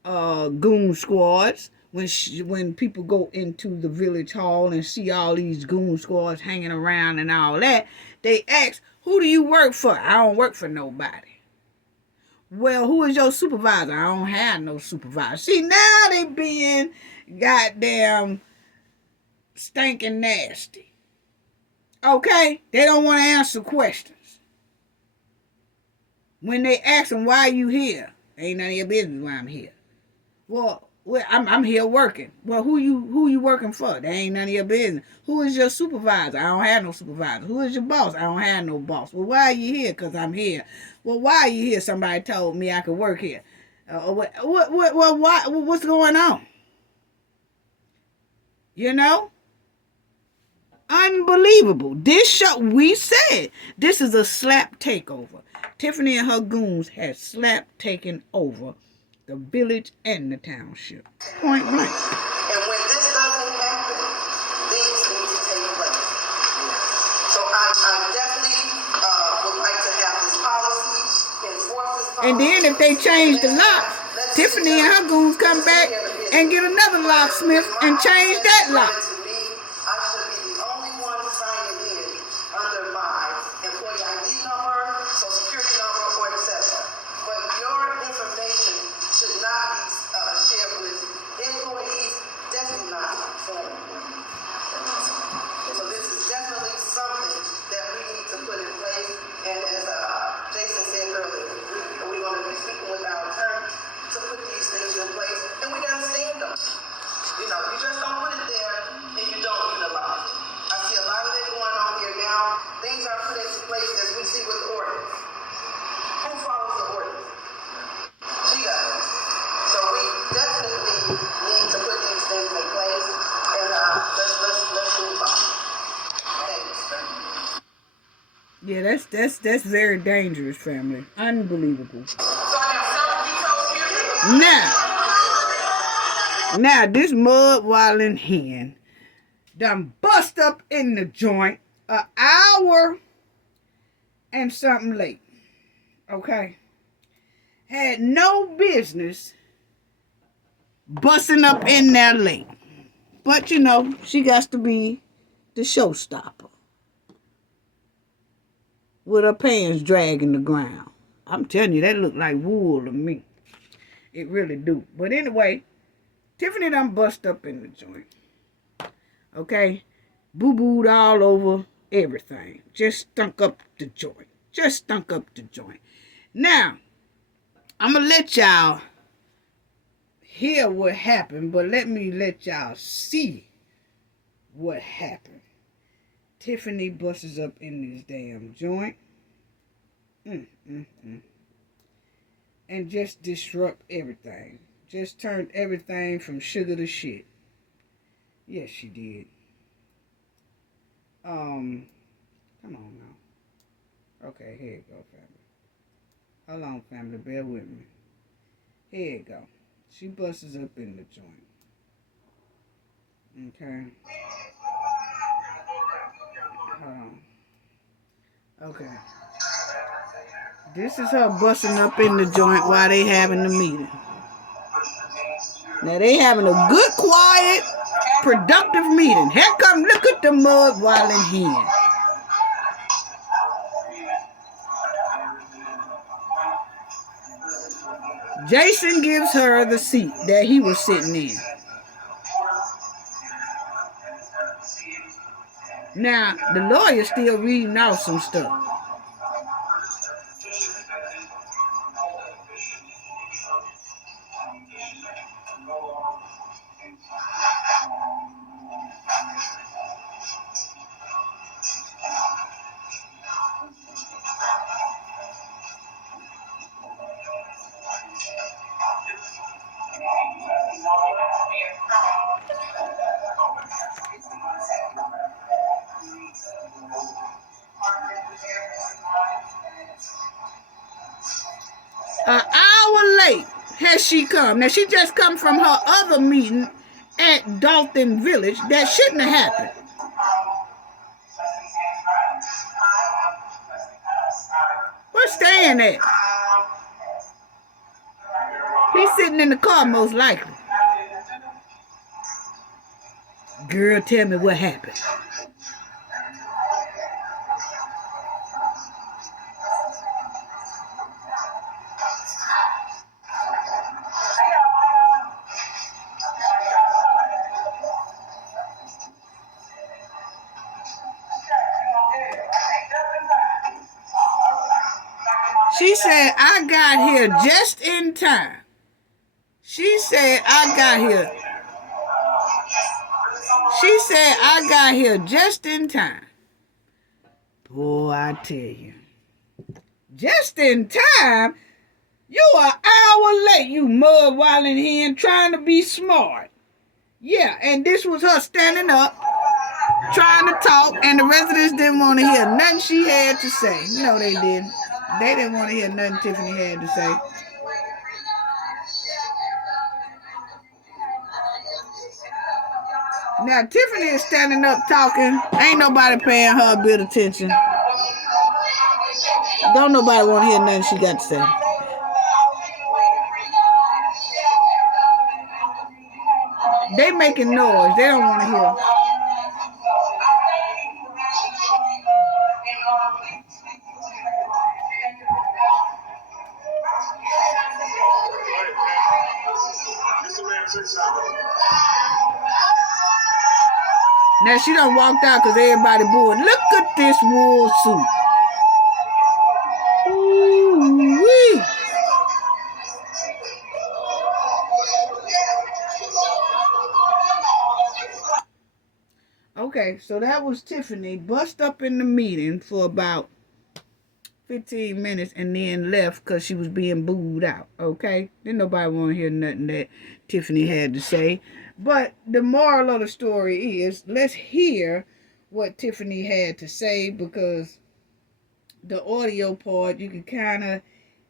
goon squads, when people go into the village hall and see all these goon squads hanging around and all that, they ask, who do you work for? I don't work for nobody. Well, who is your supervisor? I don't have no supervisor. See, now they being goddamn stinking nasty. Okay? They don't want to answer questions. When they ask them, why are you here? Ain't none of your business why I'm here. Well, I'm here working. Well, who you working for? That ain't none of your business. Who is your supervisor? I don't have no supervisor. Who is your boss? I don't have no boss. Well, why are you here? Because I'm here. Well, why are you here? Somebody told me I could work here. What's going on? You know? Unbelievable. This show, we said, this is a slap takeover. Tiffany and her goons had slap taken over the village and the township. Point blank. And when this doesn't happen, things need to take place. So I definitely would like to have this policy, enforce this policy. And then if they change the lock, Tiffany and her goons come back and get another locksmith and change that lock. I should be the only one signing in under my employee ID number, social security number, or etc. But your information should not be shared with employees, definitely not family. So this is definitely something that we need to put in place. And as Jason said earlier, we're going to be speaking with our attorney to put these things in place, and we got to stand them. You know, you just don't put it there and you don't utilize it. I see a lot of it going on here now. Things are put into place as we see with the ordinance. Who follows the ordinance? She does. So we definitely need to put these things in place, and let's move on. Thanks. Yeah, that's very dangerous, family. Unbelievable. So I got some details here. Now this mud wallin' hen done bust up in the joint an hour and something late. Okay? Had no business busting up in there late. But you know, she got to be the showstopper. With her pants dragging the ground. I'm telling you, that look like wool to me. It really do. But anyway, Tiffany done bust up in the joint. Okay? Boo-booed all over everything. Just stunk up the joint. Now, I'm going to let y'all hear what happened, but let me let y'all see what happened. Tiffany busts up in this damn joint. And just disrupt everything. Just turned everything from sugar to shit. Yes, she did. Come on now. Okay, here you go, family. Hold on, family. Bear with me. Here you go. She busts up in the joint. Okay. Okay. This is her busting up in the joint while they having the meeting. Now they having a good, quiet, productive meeting. Here come, look at the mud while in here. Jason gives her the seat that he was sitting in. Now, the lawyer's still reading out some stuff. An hour late has she come. Now, she just come from her other meeting at Dolton Village. That shouldn't have happened. Where's Stan at? He's sitting in the car most likely. Girl, tell me what happened. She said, I got here just in time. She said, I got here. She said, I got here just in time. Boy, I tell you. Just in time? You an hour late, you mud wilding hen trying to be smart. Yeah, and this was her standing up, trying to talk, and the residents didn't want to hear nothing she had to say. No, they didn't. They didn't want to hear nothing Tiffany had to say. Now, Tiffany is standing up talking. Ain't nobody paying her a bit of attention. Don't nobody want to hear nothing she got to say. They making noise. They don't want to hear. Now she done walked out because everybody booed. Look at this wool suit. Ooh-wee. Okay, so that was Tiffany bust up in the meeting for about 15 minutes and then left because she was being booed out, okay? Didn't nobody want to hear nothing that Tiffany had to say. But the moral of the story is, let's hear what Tiffany had to say, because the audio part, you can kind of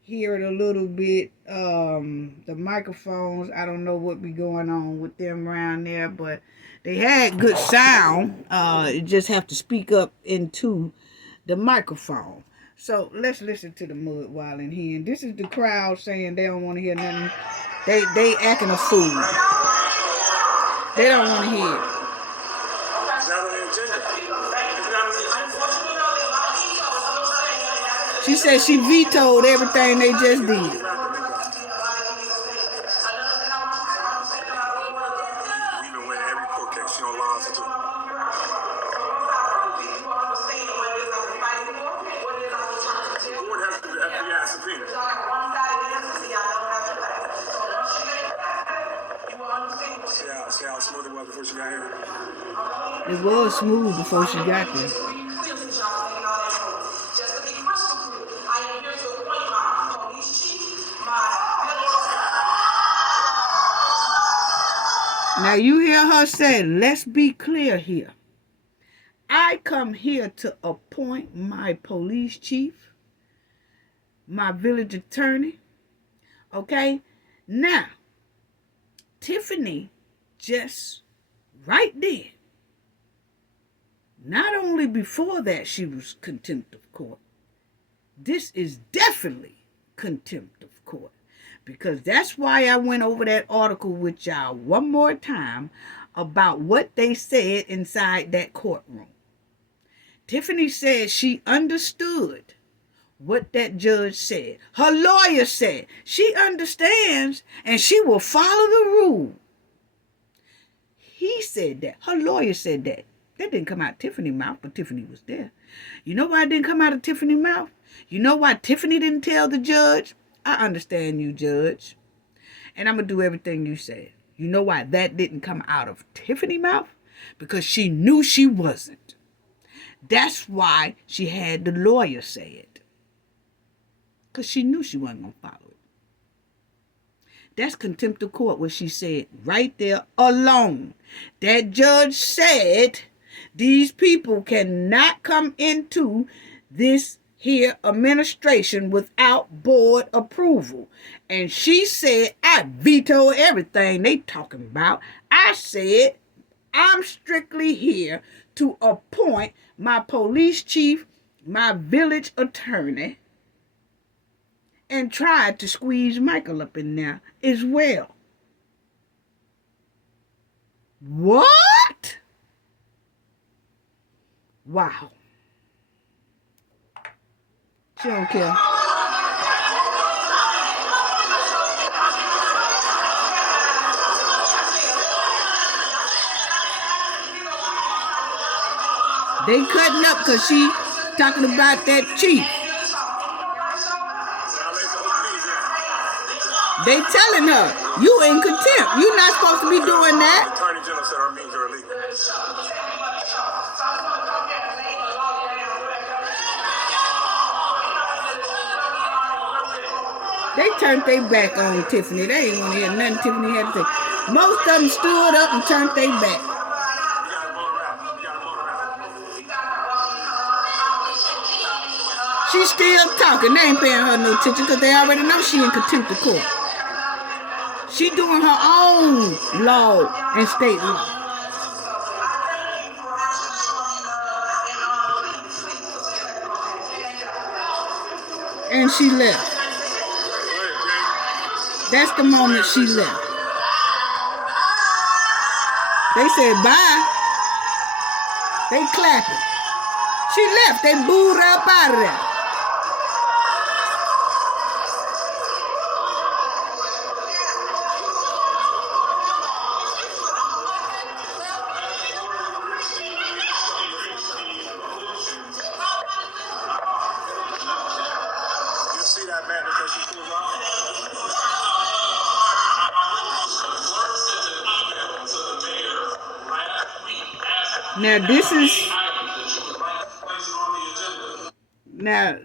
hear it a little bit. The microphones, I don't know what be going on with them around there, but they had good sound. You just have to speak up into the microphone. So let's listen to the mud while in here. And this is the crowd saying they don't want to hear nothing. They acting a fool. They don't want to hear it. She said she vetoed everything they just did. Even when every court case, she don't lie to. The board has to be FBI subpoena. See how smooth it was before she got here? It was smooth before she got there. Now you hear her say, let's be clear here. I come here to appoint my police chief, my village attorney, okay? Now, Tiffany just right then, not only before that she was contempt of court, This is definitely contempt of court, because that's why I went over that article with y'all one more time about what they said inside that courtroom. Tiffany said she understood what that judge said. Her lawyer said she understands and she will follow the rule. He said that. Her lawyer said that. That didn't come out of Tiffany's mouth, but Tiffany was there. You know why it didn't come out of Tiffany's mouth? You know why Tiffany didn't tell the judge? I understand you, judge, and I'm going to do everything you said. You know why that didn't come out of Tiffany's mouth? Because she knew she wasn't. That's why she had the lawyer say it. Because she knew she wasn't going to follow it. That's contempt of court, what she said right there alone. That judge said these people cannot come into this here administration without board approval. And she said, I veto everything they talking about. I said, I'm strictly here to appoint my police chief, my village attorney, and tried to squeeze Michael up in there as well. What? Wow. She don't care. They cutting up because she talking about that chief. They telling her, you in contempt. You're not supposed to be doing that. Attorney General said our means are illegal. They turned their back on Tiffany. They ain't want to hear nothing Tiffany had to say. Most of them stood up and turned their back. She's still talking. They ain't paying her no attention because they already know she in contempt of court. She doing her own law and state law. And she left. That's the moment she left. They said bye. They clapping. She left. They booed her up out of there. You see that man because he pulled off?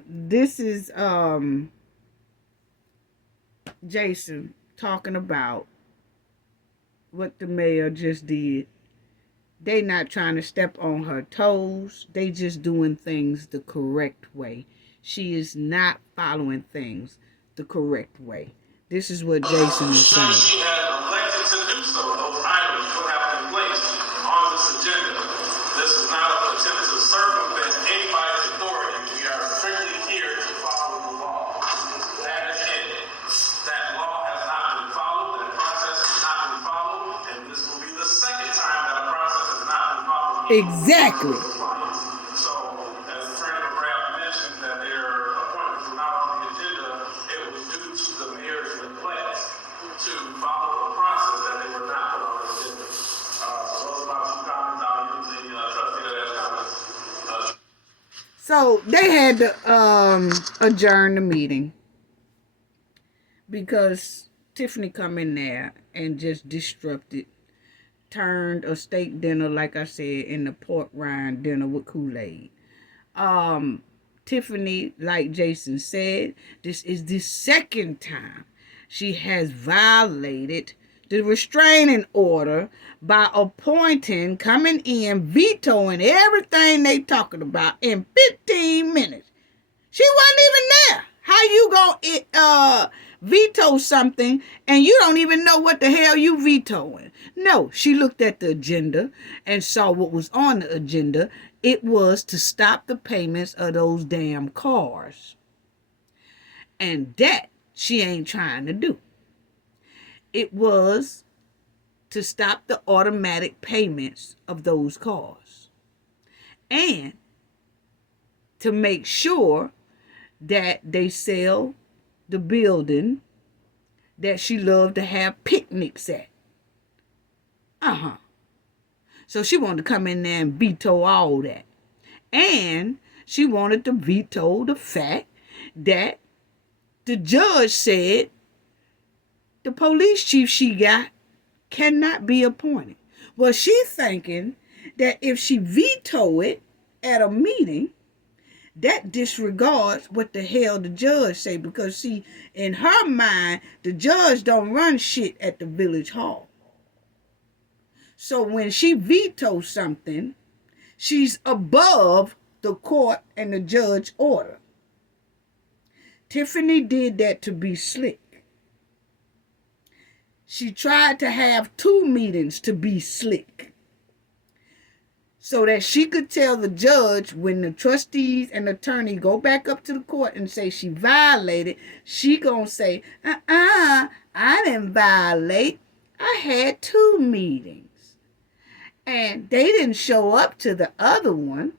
This is Jason talking about what the mayor just did. They not trying to step on her toes. They just doing things the correct way. She is not following things the correct way. This is what Jason is saying. She had elected to do so. Those items will have been placed on this agenda. This is not an attempt to circumvent anybody's authority. We are strictly here to follow the law. That is it. That law has not been followed. That process has not been followed. And this will be the second time that a process has not been followed. Exactly. So, as Attorney McGrath mentioned that their appointments were not on the agenda, it was due to the mayor's request to follow a process that they were not put on the agenda. So those are my two comments. I'll use the trustee that has comments. So they had to adjourn the meeting because Tiffany come in there and just disrupted, turned a steak dinner, like I said, into pork rind dinner with Kool-Aid. Tiffany, like Jason said, this is the second time she has violated the restraining order by appointing, coming in, vetoing everything they talking about in 15 minutes. She wasn't even there. How you gonna veto something and you don't even know what the hell you vetoing? No, she looked at the agenda and saw what was on the agenda. It was to stop the payments of those damn cars. And that she ain't trying to do. It was to stop the automatic payments of those cars. And to make sure that they sell the building that she loved to have picnics at. So she wanted to come in there and veto all that. And she wanted to veto the fact that the judge said the police chief she got cannot be appointed. Well, she's thinking that if she veto it at a meeting, that disregards what the hell the judge say, because see, in her mind, the judge don't run shit at the village hall. So when she vetoes something, she's above the court and the judge order. Tiffany did that to be slick. She tried to have 2 meetings to be slick, so that she could tell the judge when the trustees and attorney go back up to the court and say she violated, she gonna say, I didn't violate. I had 2 meetings. And they didn't show up to the other one.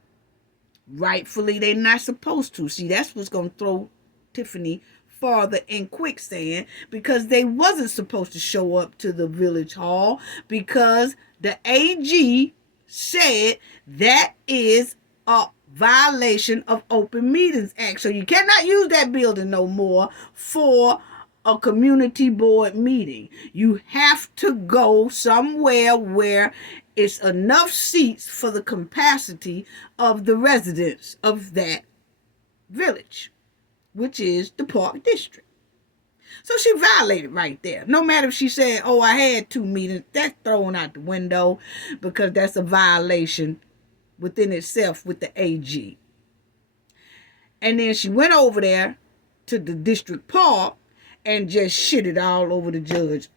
Rightfully, they're not supposed to. See, that's what's gonna throw Tiffany farther in quicksand, because they wasn't supposed to show up to the village hall, because the AG said that is a violation of Open Meetings Act. So you cannot use that building no more for a community board meeting. You have to go somewhere where it's enough seats for the capacity of the residents of that village, which is the Park District. So she violated right there. No matter if she said, oh, I had 2 meetings, that's thrown out the window, because that's a violation within itself with the AG. And then she went over there to the district park and just shitted all over the judge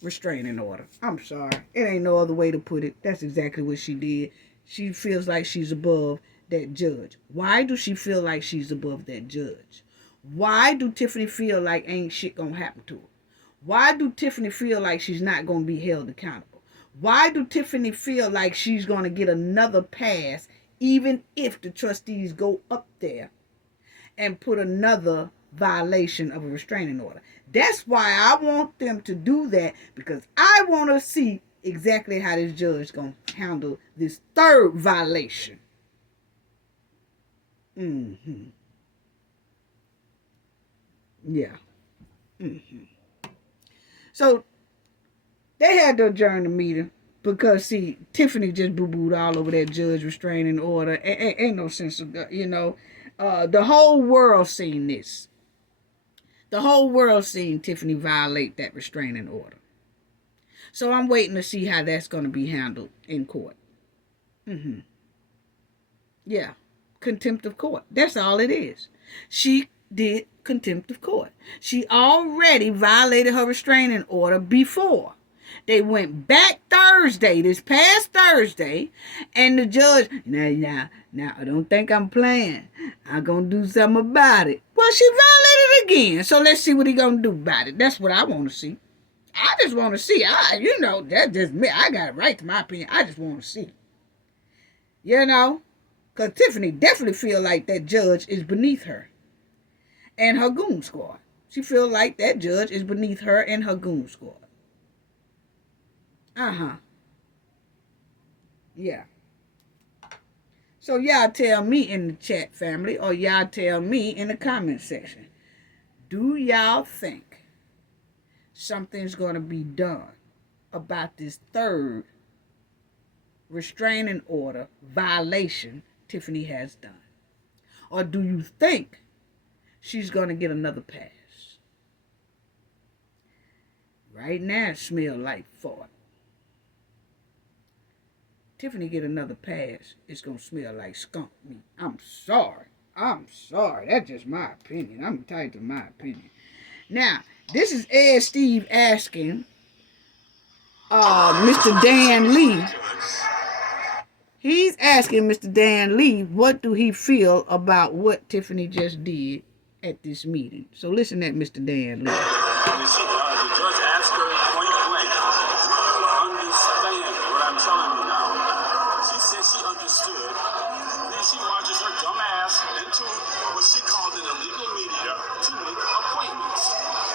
restraining order. I'm sorry. It ain't no other way to put it. That's exactly what she did. She feels like she's above that judge. Why do she feel like she's above that judge? Why do Tiffany feel like ain't shit gonna happen to her? Why do Tiffany feel like she's not gonna be held accountable? Why do Tiffany feel like she's gonna get another pass, even if the trustees go up there and put another violation of a restraining order? That's why I want them to do that, because I want to see exactly how this judge gonna handle this 3rd violation. Yeah. So they had to adjourn the meeting because, see, Tiffany just boo-booed all over that judge restraining order. Ain't no sense of, the whole world seen this. The whole world seen Tiffany violate that restraining order. So I'm waiting to see how that's going to be handled in court. Yeah. Contempt of court. That's all it is. She did contempt of court. She already violated her restraining order before. They went back Thursday, this past Thursday, and the judge, now, I don't think I'm playing. I'm going to do something about it. Well, she violated again, so let's see what he going to do about it. That's what I want to see. I just want to see. That's just me. I got a right to my opinion. I just want to see. Because Tiffany definitely feel like that judge is beneath her and her goon squad. She feel like that judge is beneath her and her goon squad. Yeah. So y'all tell me in the chat, family, or y'all tell me in the comment section. Do y'all think something's going to be done about this 3rd restraining order violation Tiffany has done? Or do you think she's going to get another pass? Right now it smells like fart. Tiffany get another pass, it's going to smell like skunk meat. I'm sorry. That's just my opinion. I'm entitled to my opinion. Now, this is Ed Steve asking Mr. Dan Lee. He's asking Mr. Dan Lee, what do he feel about what Tiffany just did at this meeting. So listen at Mr. Dan Lee. The judge asked her point blank, "Do you understand what I'm telling you now?" She said she understood. Then she marches her dumb ass into what she called an illegal media to make appointments.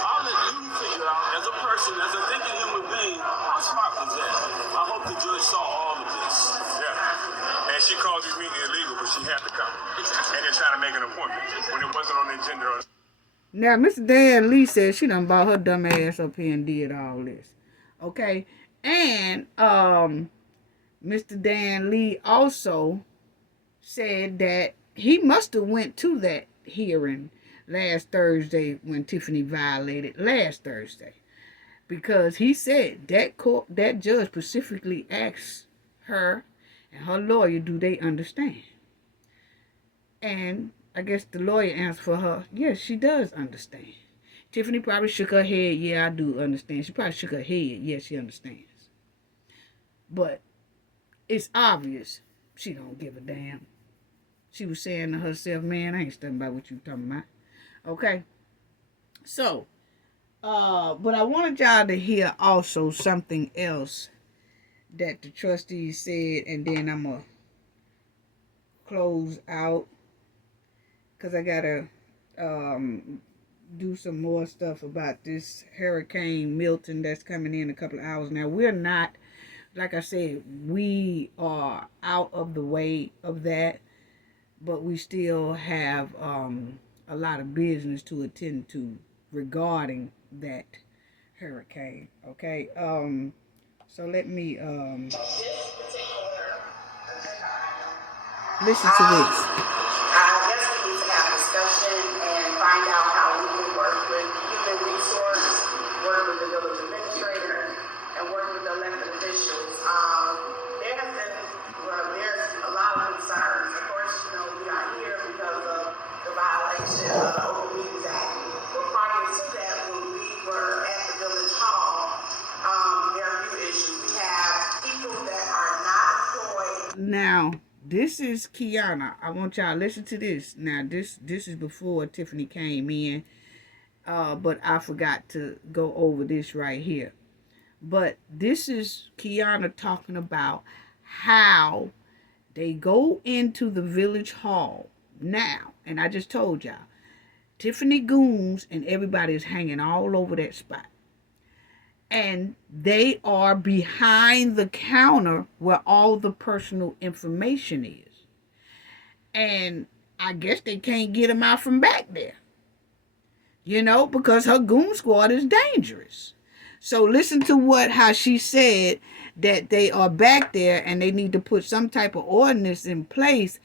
I'll let you figure out, as a person, as a thinking human being, how smart was that? I hope the judge saw all of this. Yeah. And she called this meeting illegal, but she had to come. And they're trying to make an appointment when it wasn't on the agenda. Now, Mr. Dan Lee said she done brought her dumb ass up here and did all this. Okay? And Mr. Dan Lee also said that he must have went to that hearing last Thursday when Tiffany violated last Thursday. Because he said that judge specifically asked her and her lawyer, do they understand? And I guess the lawyer answered for her, yes, she does understand. Tiffany probably shook her head, yeah, I do understand. She probably shook her head, yes, she understands. But it's obvious she don't give a damn. She was saying to herself, man, I ain't studying about what you talking about. Okay? So, but I wanted y'all to hear also something else that the trustees said, and then I'm going to close out because I got to do some more stuff about this Hurricane Milton that's coming in a couple of hours. Now, we're not, like I said, we are out of the way of that, but we still have a lot of business to attend to regarding that hurricane. Okay, so let me listen to this. I guess we need to have a discussion and find out how we can work with human resource, work with the village administrator, and work with the elected officials. There has been, there's a lot of concerns. Of course, we are here because of the violation of the Open Meetings Act. But prior to that, when we were at the village hall, there are a few issues. We have people that are not employed. Now, this is Kiana. I want y'all to listen to this. Now, this is before Tiffany came in, but I forgot to go over this right here. But this is Kiana talking about how they go into the village hall now. And I just told y'all, Tiffany goons and everybody is hanging all over that spot. And they are behind the counter where all the personal information is. And I guess they can't get them out from back there. Because her goon squad is dangerous. So listen to how she said that they are back there and they need to put some type of ordinance in place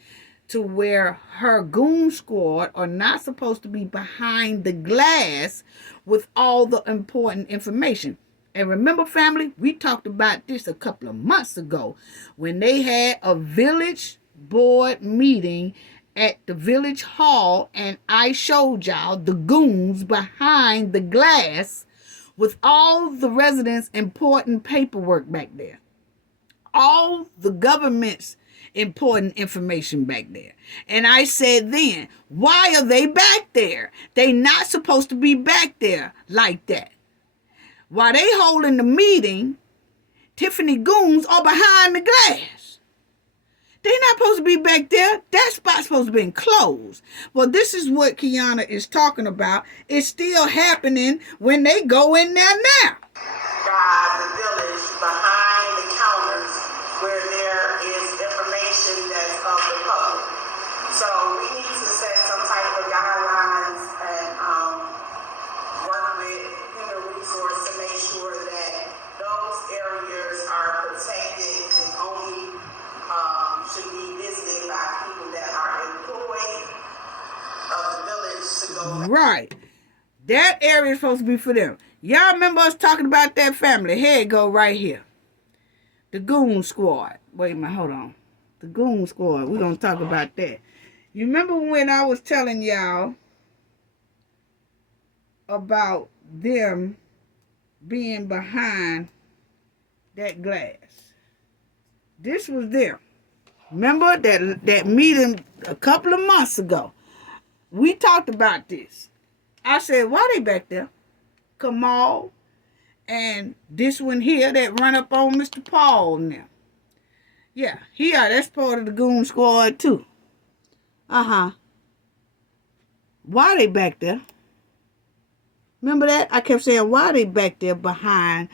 to where her goon squad are not supposed to be behind the glass with all the important information. And remember, family, we talked about this a couple of months ago when they had a village board meeting at the village hall, and I showed y'all the goons behind the glass with all the residents' important paperwork back there. All the government's important information back there. And I said then, why are they back there? They not supposed to be back there like that. While they holding the meeting, Tiffany goons are behind the glass. They not supposed to be back there. That spot's supposed to be closed. Well, this is what Kiana is talking about. It's still happening when they go in there now. The village behind the counters where there is information that's of the public. So we need to set some type of guidelines and work with human resource to make sure that those areas are protected and only should be visited by people that are employed of the village to go. Right. That area is supposed to be for them. Y'all remember us talking about that family? Here it go right here. The Goon Squad. Wait a minute, hold on. The Goon Squad. We're going to talk about that. You remember when I was telling y'all about them being behind that glass? This was them. Remember that meeting a couple of months ago. We talked about this. I said, why they back there? Kamal and this one here that run up on Mr. Paul now. Yeah, that's part of the Goon squad too. Why they back there? Remember that? I kept saying, why they back there behind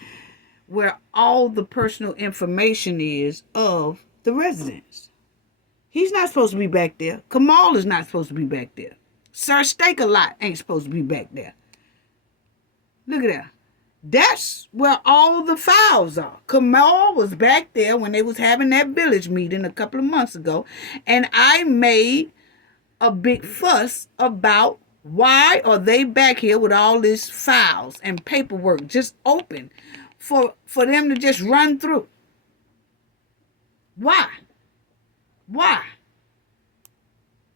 where all the personal information is of the residents? He's not supposed to be back there. Kamal is not supposed to be back there. Sir Steak-A-Lot ain't supposed to be back there. Look at that. That's where all the files are. Kamal was back there when they was having that village meeting a couple of months ago, and I made a big fuss about why are they back here with all these files and paperwork just open for them to just run through. Why?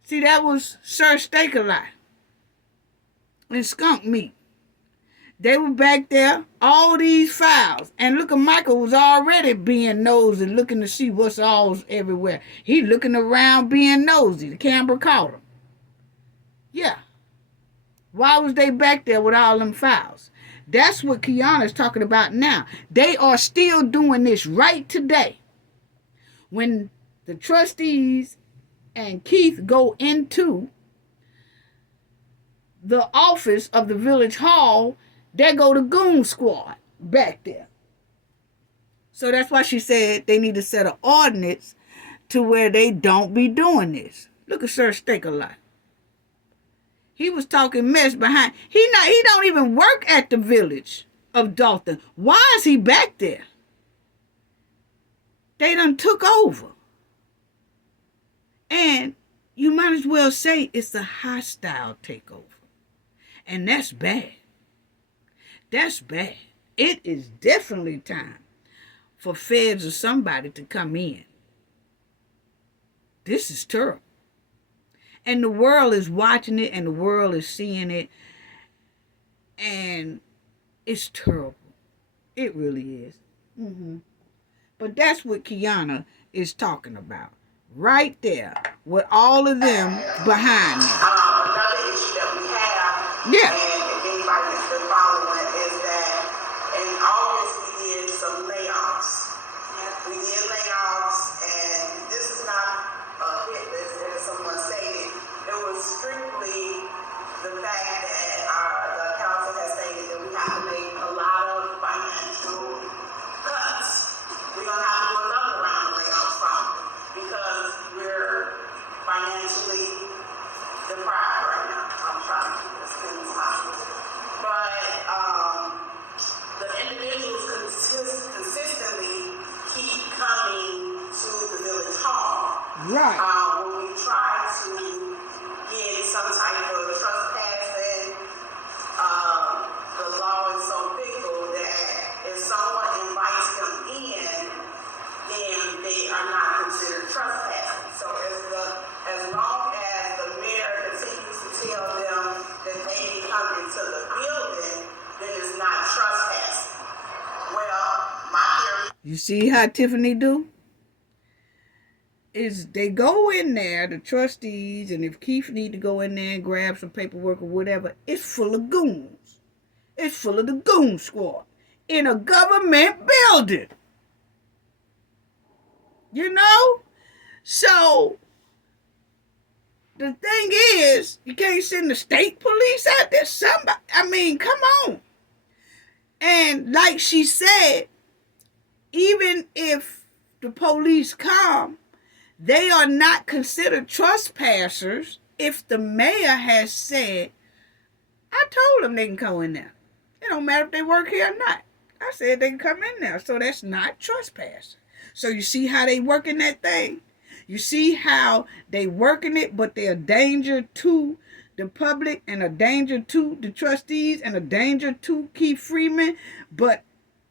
See, that was Sir Steak-A-Lot and Skunk Meat. They were back there, all these files. And look at Michael was already being nosy, looking to see what's all everywhere. He looking around being nosy. The camera caught him. Yeah. Why was they back there with all them files? That's what Kiana's talking about now. They are still doing this right today. When the trustees and Keith go into the office of the village hall, there go the Goon squad back there. So that's why she said they need to set an ordinance to where they don't be doing this. Look at Sir Steak-A-Lot. He was talking mess behind. He don't even work at the village of Dolton. Why is he back there? They done took over. And you might as well say it's a hostile takeover. And that's bad. That's bad. It is definitely time for feds or somebody to come in. This is terrible. And the world is watching it and the world is seeing it. And it's terrible. It really is. But that's what Kiana is talking about. Right there. With all of them behind them. Another issue that we have, Yeah. and if anybody has been following, is that in August we did some layoffs. We did layoffs, and this is not a hit list, as someone stated. It was strictly the fact that the council has stated that we have to make a lot of financial cuts. We're going to have to do another round of layoffs probably because we're financially deprived right now. I'm trying to keep it as clean as possible. But the individuals consistently keep coming to the village hall. Right. When we try to get some type of trespassing, the law is so fickle that if someone invites them in, then they are not considered trespassing. So as long as the mayor continues to tell them that they can come into the building, then it's not trespassing. Well, my theory. You see how Tiffany do? Is they go in there, the trustees, and if Keith need to go in there and grab some paperwork or whatever, it's full of goons. It's full of the Goon squad in a government building. You know? So, the thing is, you can't send the state police out there. Somebody, I mean, come on. And like she said, even if the police come, they are not considered trespassers if the mayor has said, I told them they can go in there. It don't matter if they work here or not. I said they can come in there. So that's not trespassing. So you see how they working that thing? You see how they working it, but they're a danger to the public and a danger to the trustees and a danger to Keith Freeman. But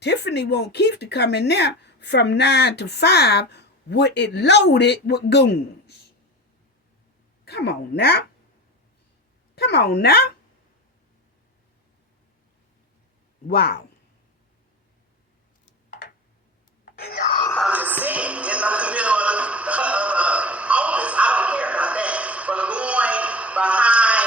Tiffany want Keith to come in there from 9 to 5 with it loaded with goons. Come on now. Come on now. Wow. I'm just saying, in the middle of the office, I don't care about that. But going behind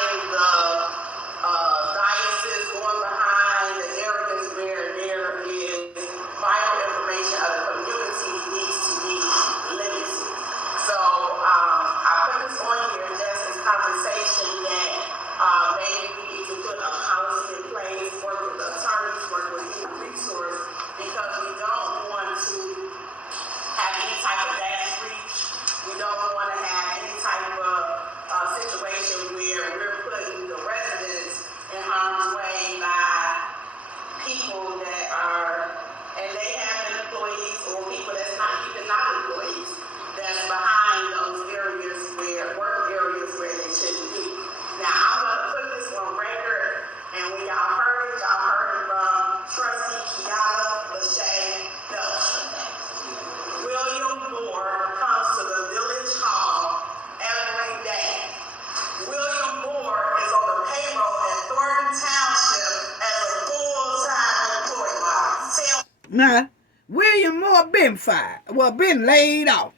Now, William Moore been fired. Well, been laid off.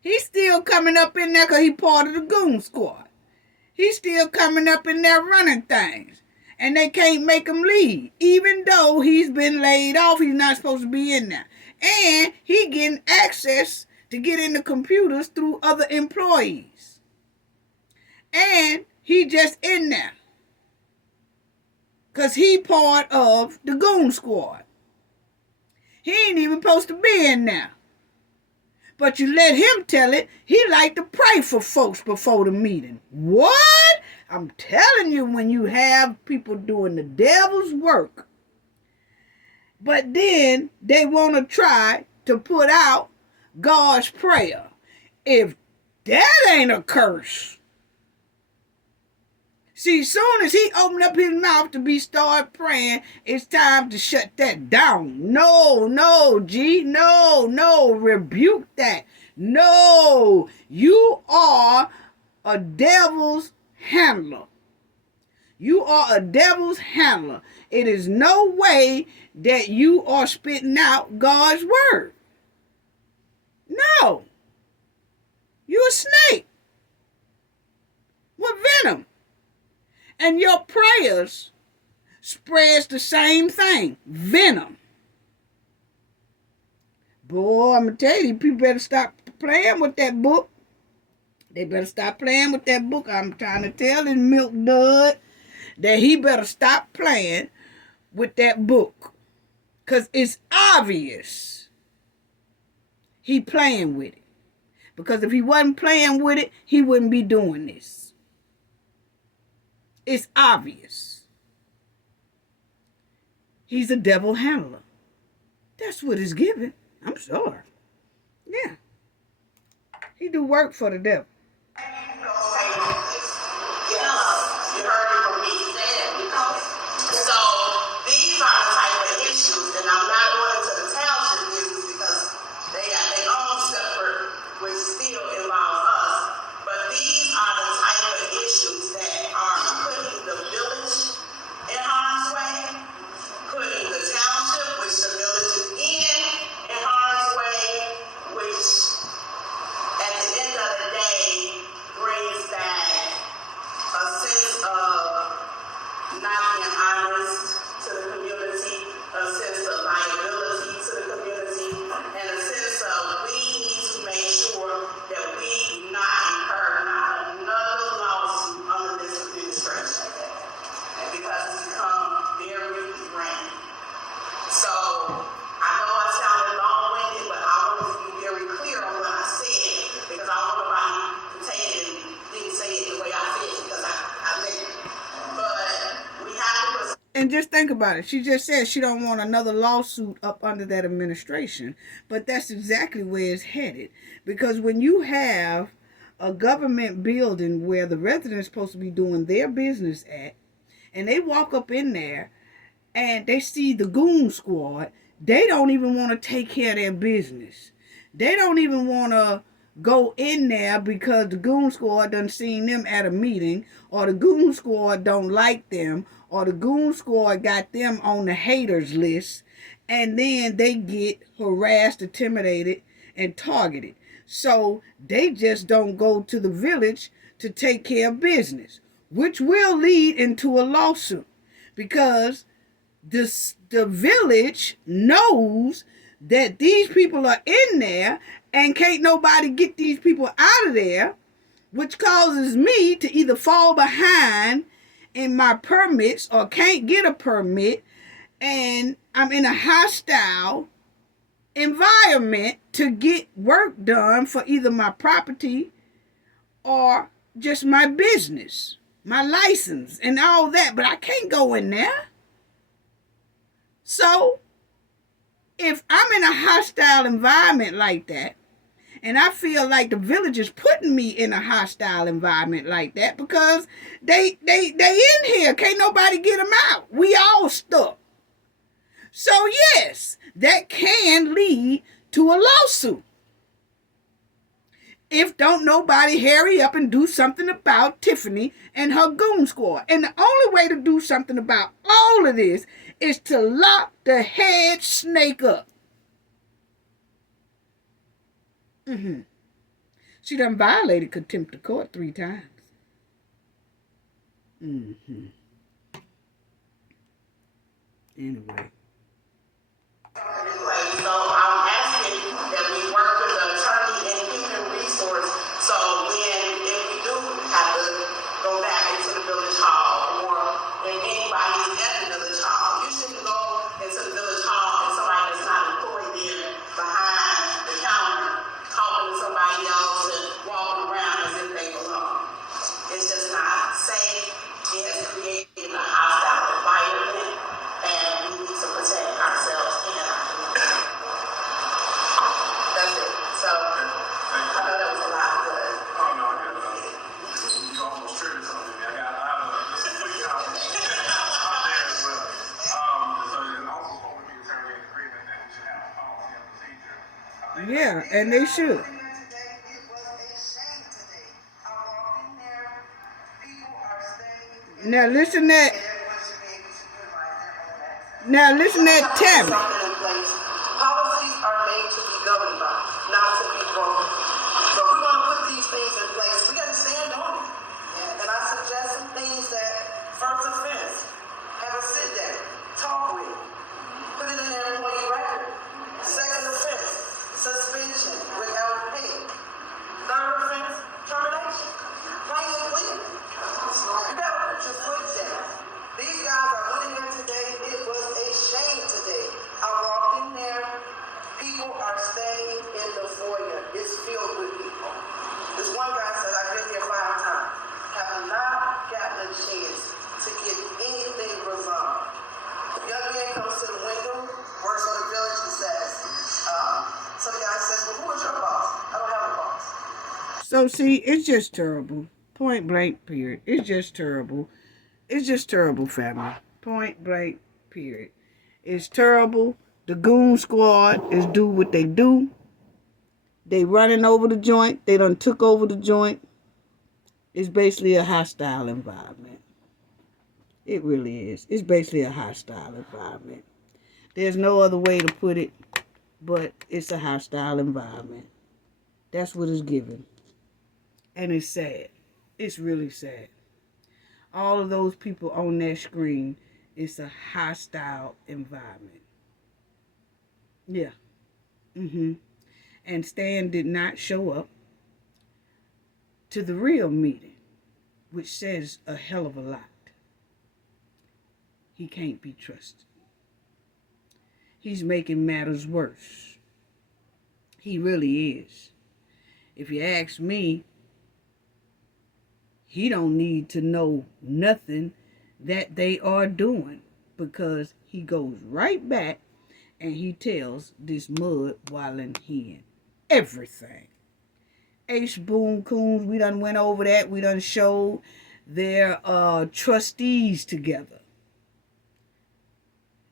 He's still coming up in there because he part of the Goon squad. He's still coming up in there running things. And they can't make him leave. Even though he's been laid off, he's not supposed to be in there. And he getting access to get in the computers through other employees. And he just in there. Because he part of the Goon squad. He ain't even supposed to be in there. But you let him tell it, he like to pray for folks before the meeting. What? I'm telling you, when you have people doing the devil's work, but then they want to try to put out God's prayer. If that ain't a curse. See, soon as he opened up his mouth to start praying, it's time to shut that down. No, G. No, rebuke that. No, you are a devil's handler. You are a devil's handler. It is no way that you are spitting out God's word. No. You're a snake with venom. And your prayers spreads the same thing, venom. Boy, I'm going to tell you, people better stop playing with that book. They better stop playing with that book. I'm trying to tell this milk dud that he better stop playing with that book. Because it's obvious he playing with it. Because if he wasn't playing with it, he wouldn't be doing this. It's obvious. He's a devil handler. That's what it's given. I'm sorry. Yeah. He do work for the devil. And just think about it. She just said she don't want another lawsuit up under that administration. But that's exactly where it's headed. Because when you have a government building where the residents are supposed to be doing their business at, and they walk up in there and they see the Goon squad, they don't even want to take care of their business. They don't even want to go in there because the Goon squad done seen them at a meeting, or the Goon squad don't like them, or the Goon squad got them on the haters list, and then they get harassed, intimidated, and targeted. So they just don't go to the village to take care of business, which will lead into a lawsuit, because the village knows that these people are in there and can't nobody get these people out of there, which causes me to either fall behind in my permits or can't get a permit, and I'm in a hostile environment to get work done for either my property or just my business, my license and all that, but I can't go in there. So if I'm in a hostile environment like that, and I feel like the village is putting me in a hostile environment like that because they in here. Can't nobody get them out. We all stuck. So yes, that can lead to a lawsuit. If don't nobody hurry up and do something about Tiffany and her Goon squad. And the only way to do something about all of this is to lock the head snake up. She done violated contempt of court 3 times. Anyway. So I'm asking that we work with the attorney and human resource. So if we do have to go back into the village hall, or if anybody is at the village hall, you shouldn't go into the village hall and somebody that's not employed there behind the counter talking to somebody else and walking around as if they belong. It's just not safe. It has created a hostile environment, and we need to protect ourselves and our community. That's it. So I know that was a lot, but Oh, no, I got you almost triggered something. I got this is pretty complicated out there as well. So there's also supposed to be a attorney in agreement that we should have a policy and procedure. Yeah, and they should. today it was a shame today. I walked in there, people are staying in Now listen that. and everyone should be able to utilize their own access. Now listen that Tammy. Something in place. Policies are made to be governed by, not to be broken. So if we're going to put these things in place, we got to stand on it. And I suggest some things that first offense, have a sit down, talk with, put it in their employee record. Second offense, suspension without pay. Third offense, termination. Plain and clear. You got to put your foot down. These guys are putting in today. It was a shame today. I walked in there. People are staying in the foyer. It's filled with people. This one guy said, I've been here 5 times. Have not gotten a chance to get anything resolved. The young man comes to the window, works on the village, and says, so the guy says, well, who is your boss? I don't have a boss. So see, it's just terrible. Point blank, period. It's just terrible. It's just terrible, family. Point blank, period. It's terrible. The Goon squad is do what they do. They running over the joint. They done took over the joint. It's basically a hostile environment. It really is. It's basically a hostile environment. There's no other way to put it, but it's a hostile environment. That's what it's given. And it's sad. It's really sad. All of those people on that screen, it's a hostile environment. Yeah. And Stan did not show up to the real meeting, which says a hell of a lot. He can't be trusted. He's making matters worse. He really is. If you ask me, he don't need to know nothing that they are doing, because he goes right back and he tells this mud wildin' hen everything. Ace Boone Coons, we done went over that. We done showed their trustees together.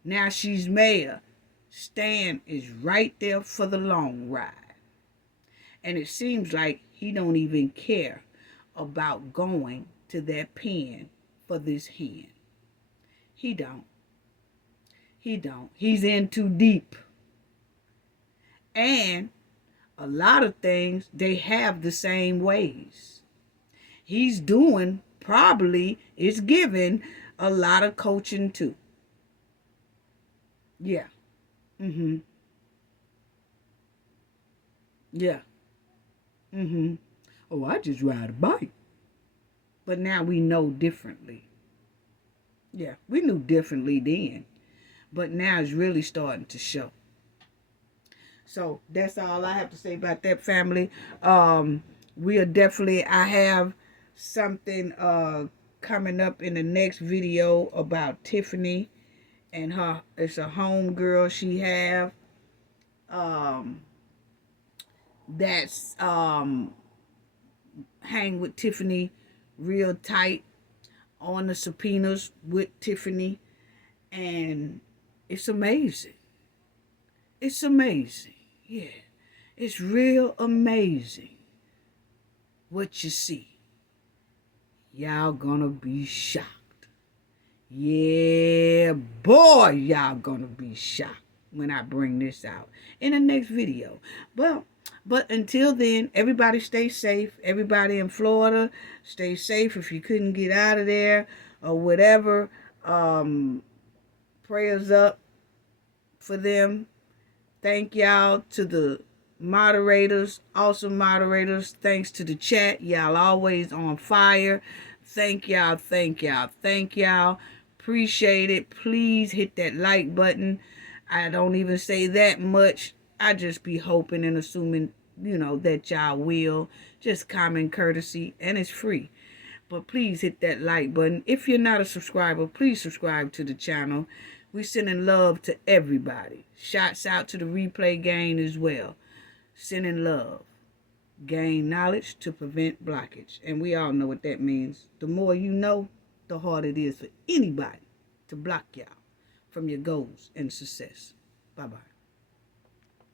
Now she's mayor. Stan is right there for the long ride. And it seems like he don't even care about going to that pen for this hen. He don't. He don't. He's in too deep. And a lot of things, they have the same ways. He's doing, probably, is giving a lot of coaching too. Yeah. Yeah. Oh, I just ride a bike. But now we know differently. Yeah, we knew differently then. But now it's really starting to show. So that's all I have to say about that, family. We are definitely, I have something coming up in the next video about Tiffany and her. It's a home girl she have. That's hang with Tiffany real tight on the subpoenas with Tiffany, and it's amazing. It's amazing. Yeah, it's real amazing what you see. Y'all gonna be shocked. Yeah, boy, y'all gonna be shocked when I bring this out in the next video. But until then, everybody stay safe. Everybody in Florida, stay safe. If you couldn't get out of there or whatever, prayers up for them. Thank y'all to the moderators, awesome moderators. Thanks to the chat. Y'all always on fire. Thank y'all, thank y'all, thank y'all. Appreciate it. Please hit that like button. I don't even say that much. I just be hoping and assuming, that y'all will. Just common courtesy, and it's free. But please hit that like button. If you're not a subscriber, please subscribe to the channel. We sending love to everybody. Shouts out to the replay gang as well. Sending love. Gain knowledge to prevent blockage. And we all know what that means. The more you know, the harder it is for anybody to block y'all from your goals and success. Bye-bye.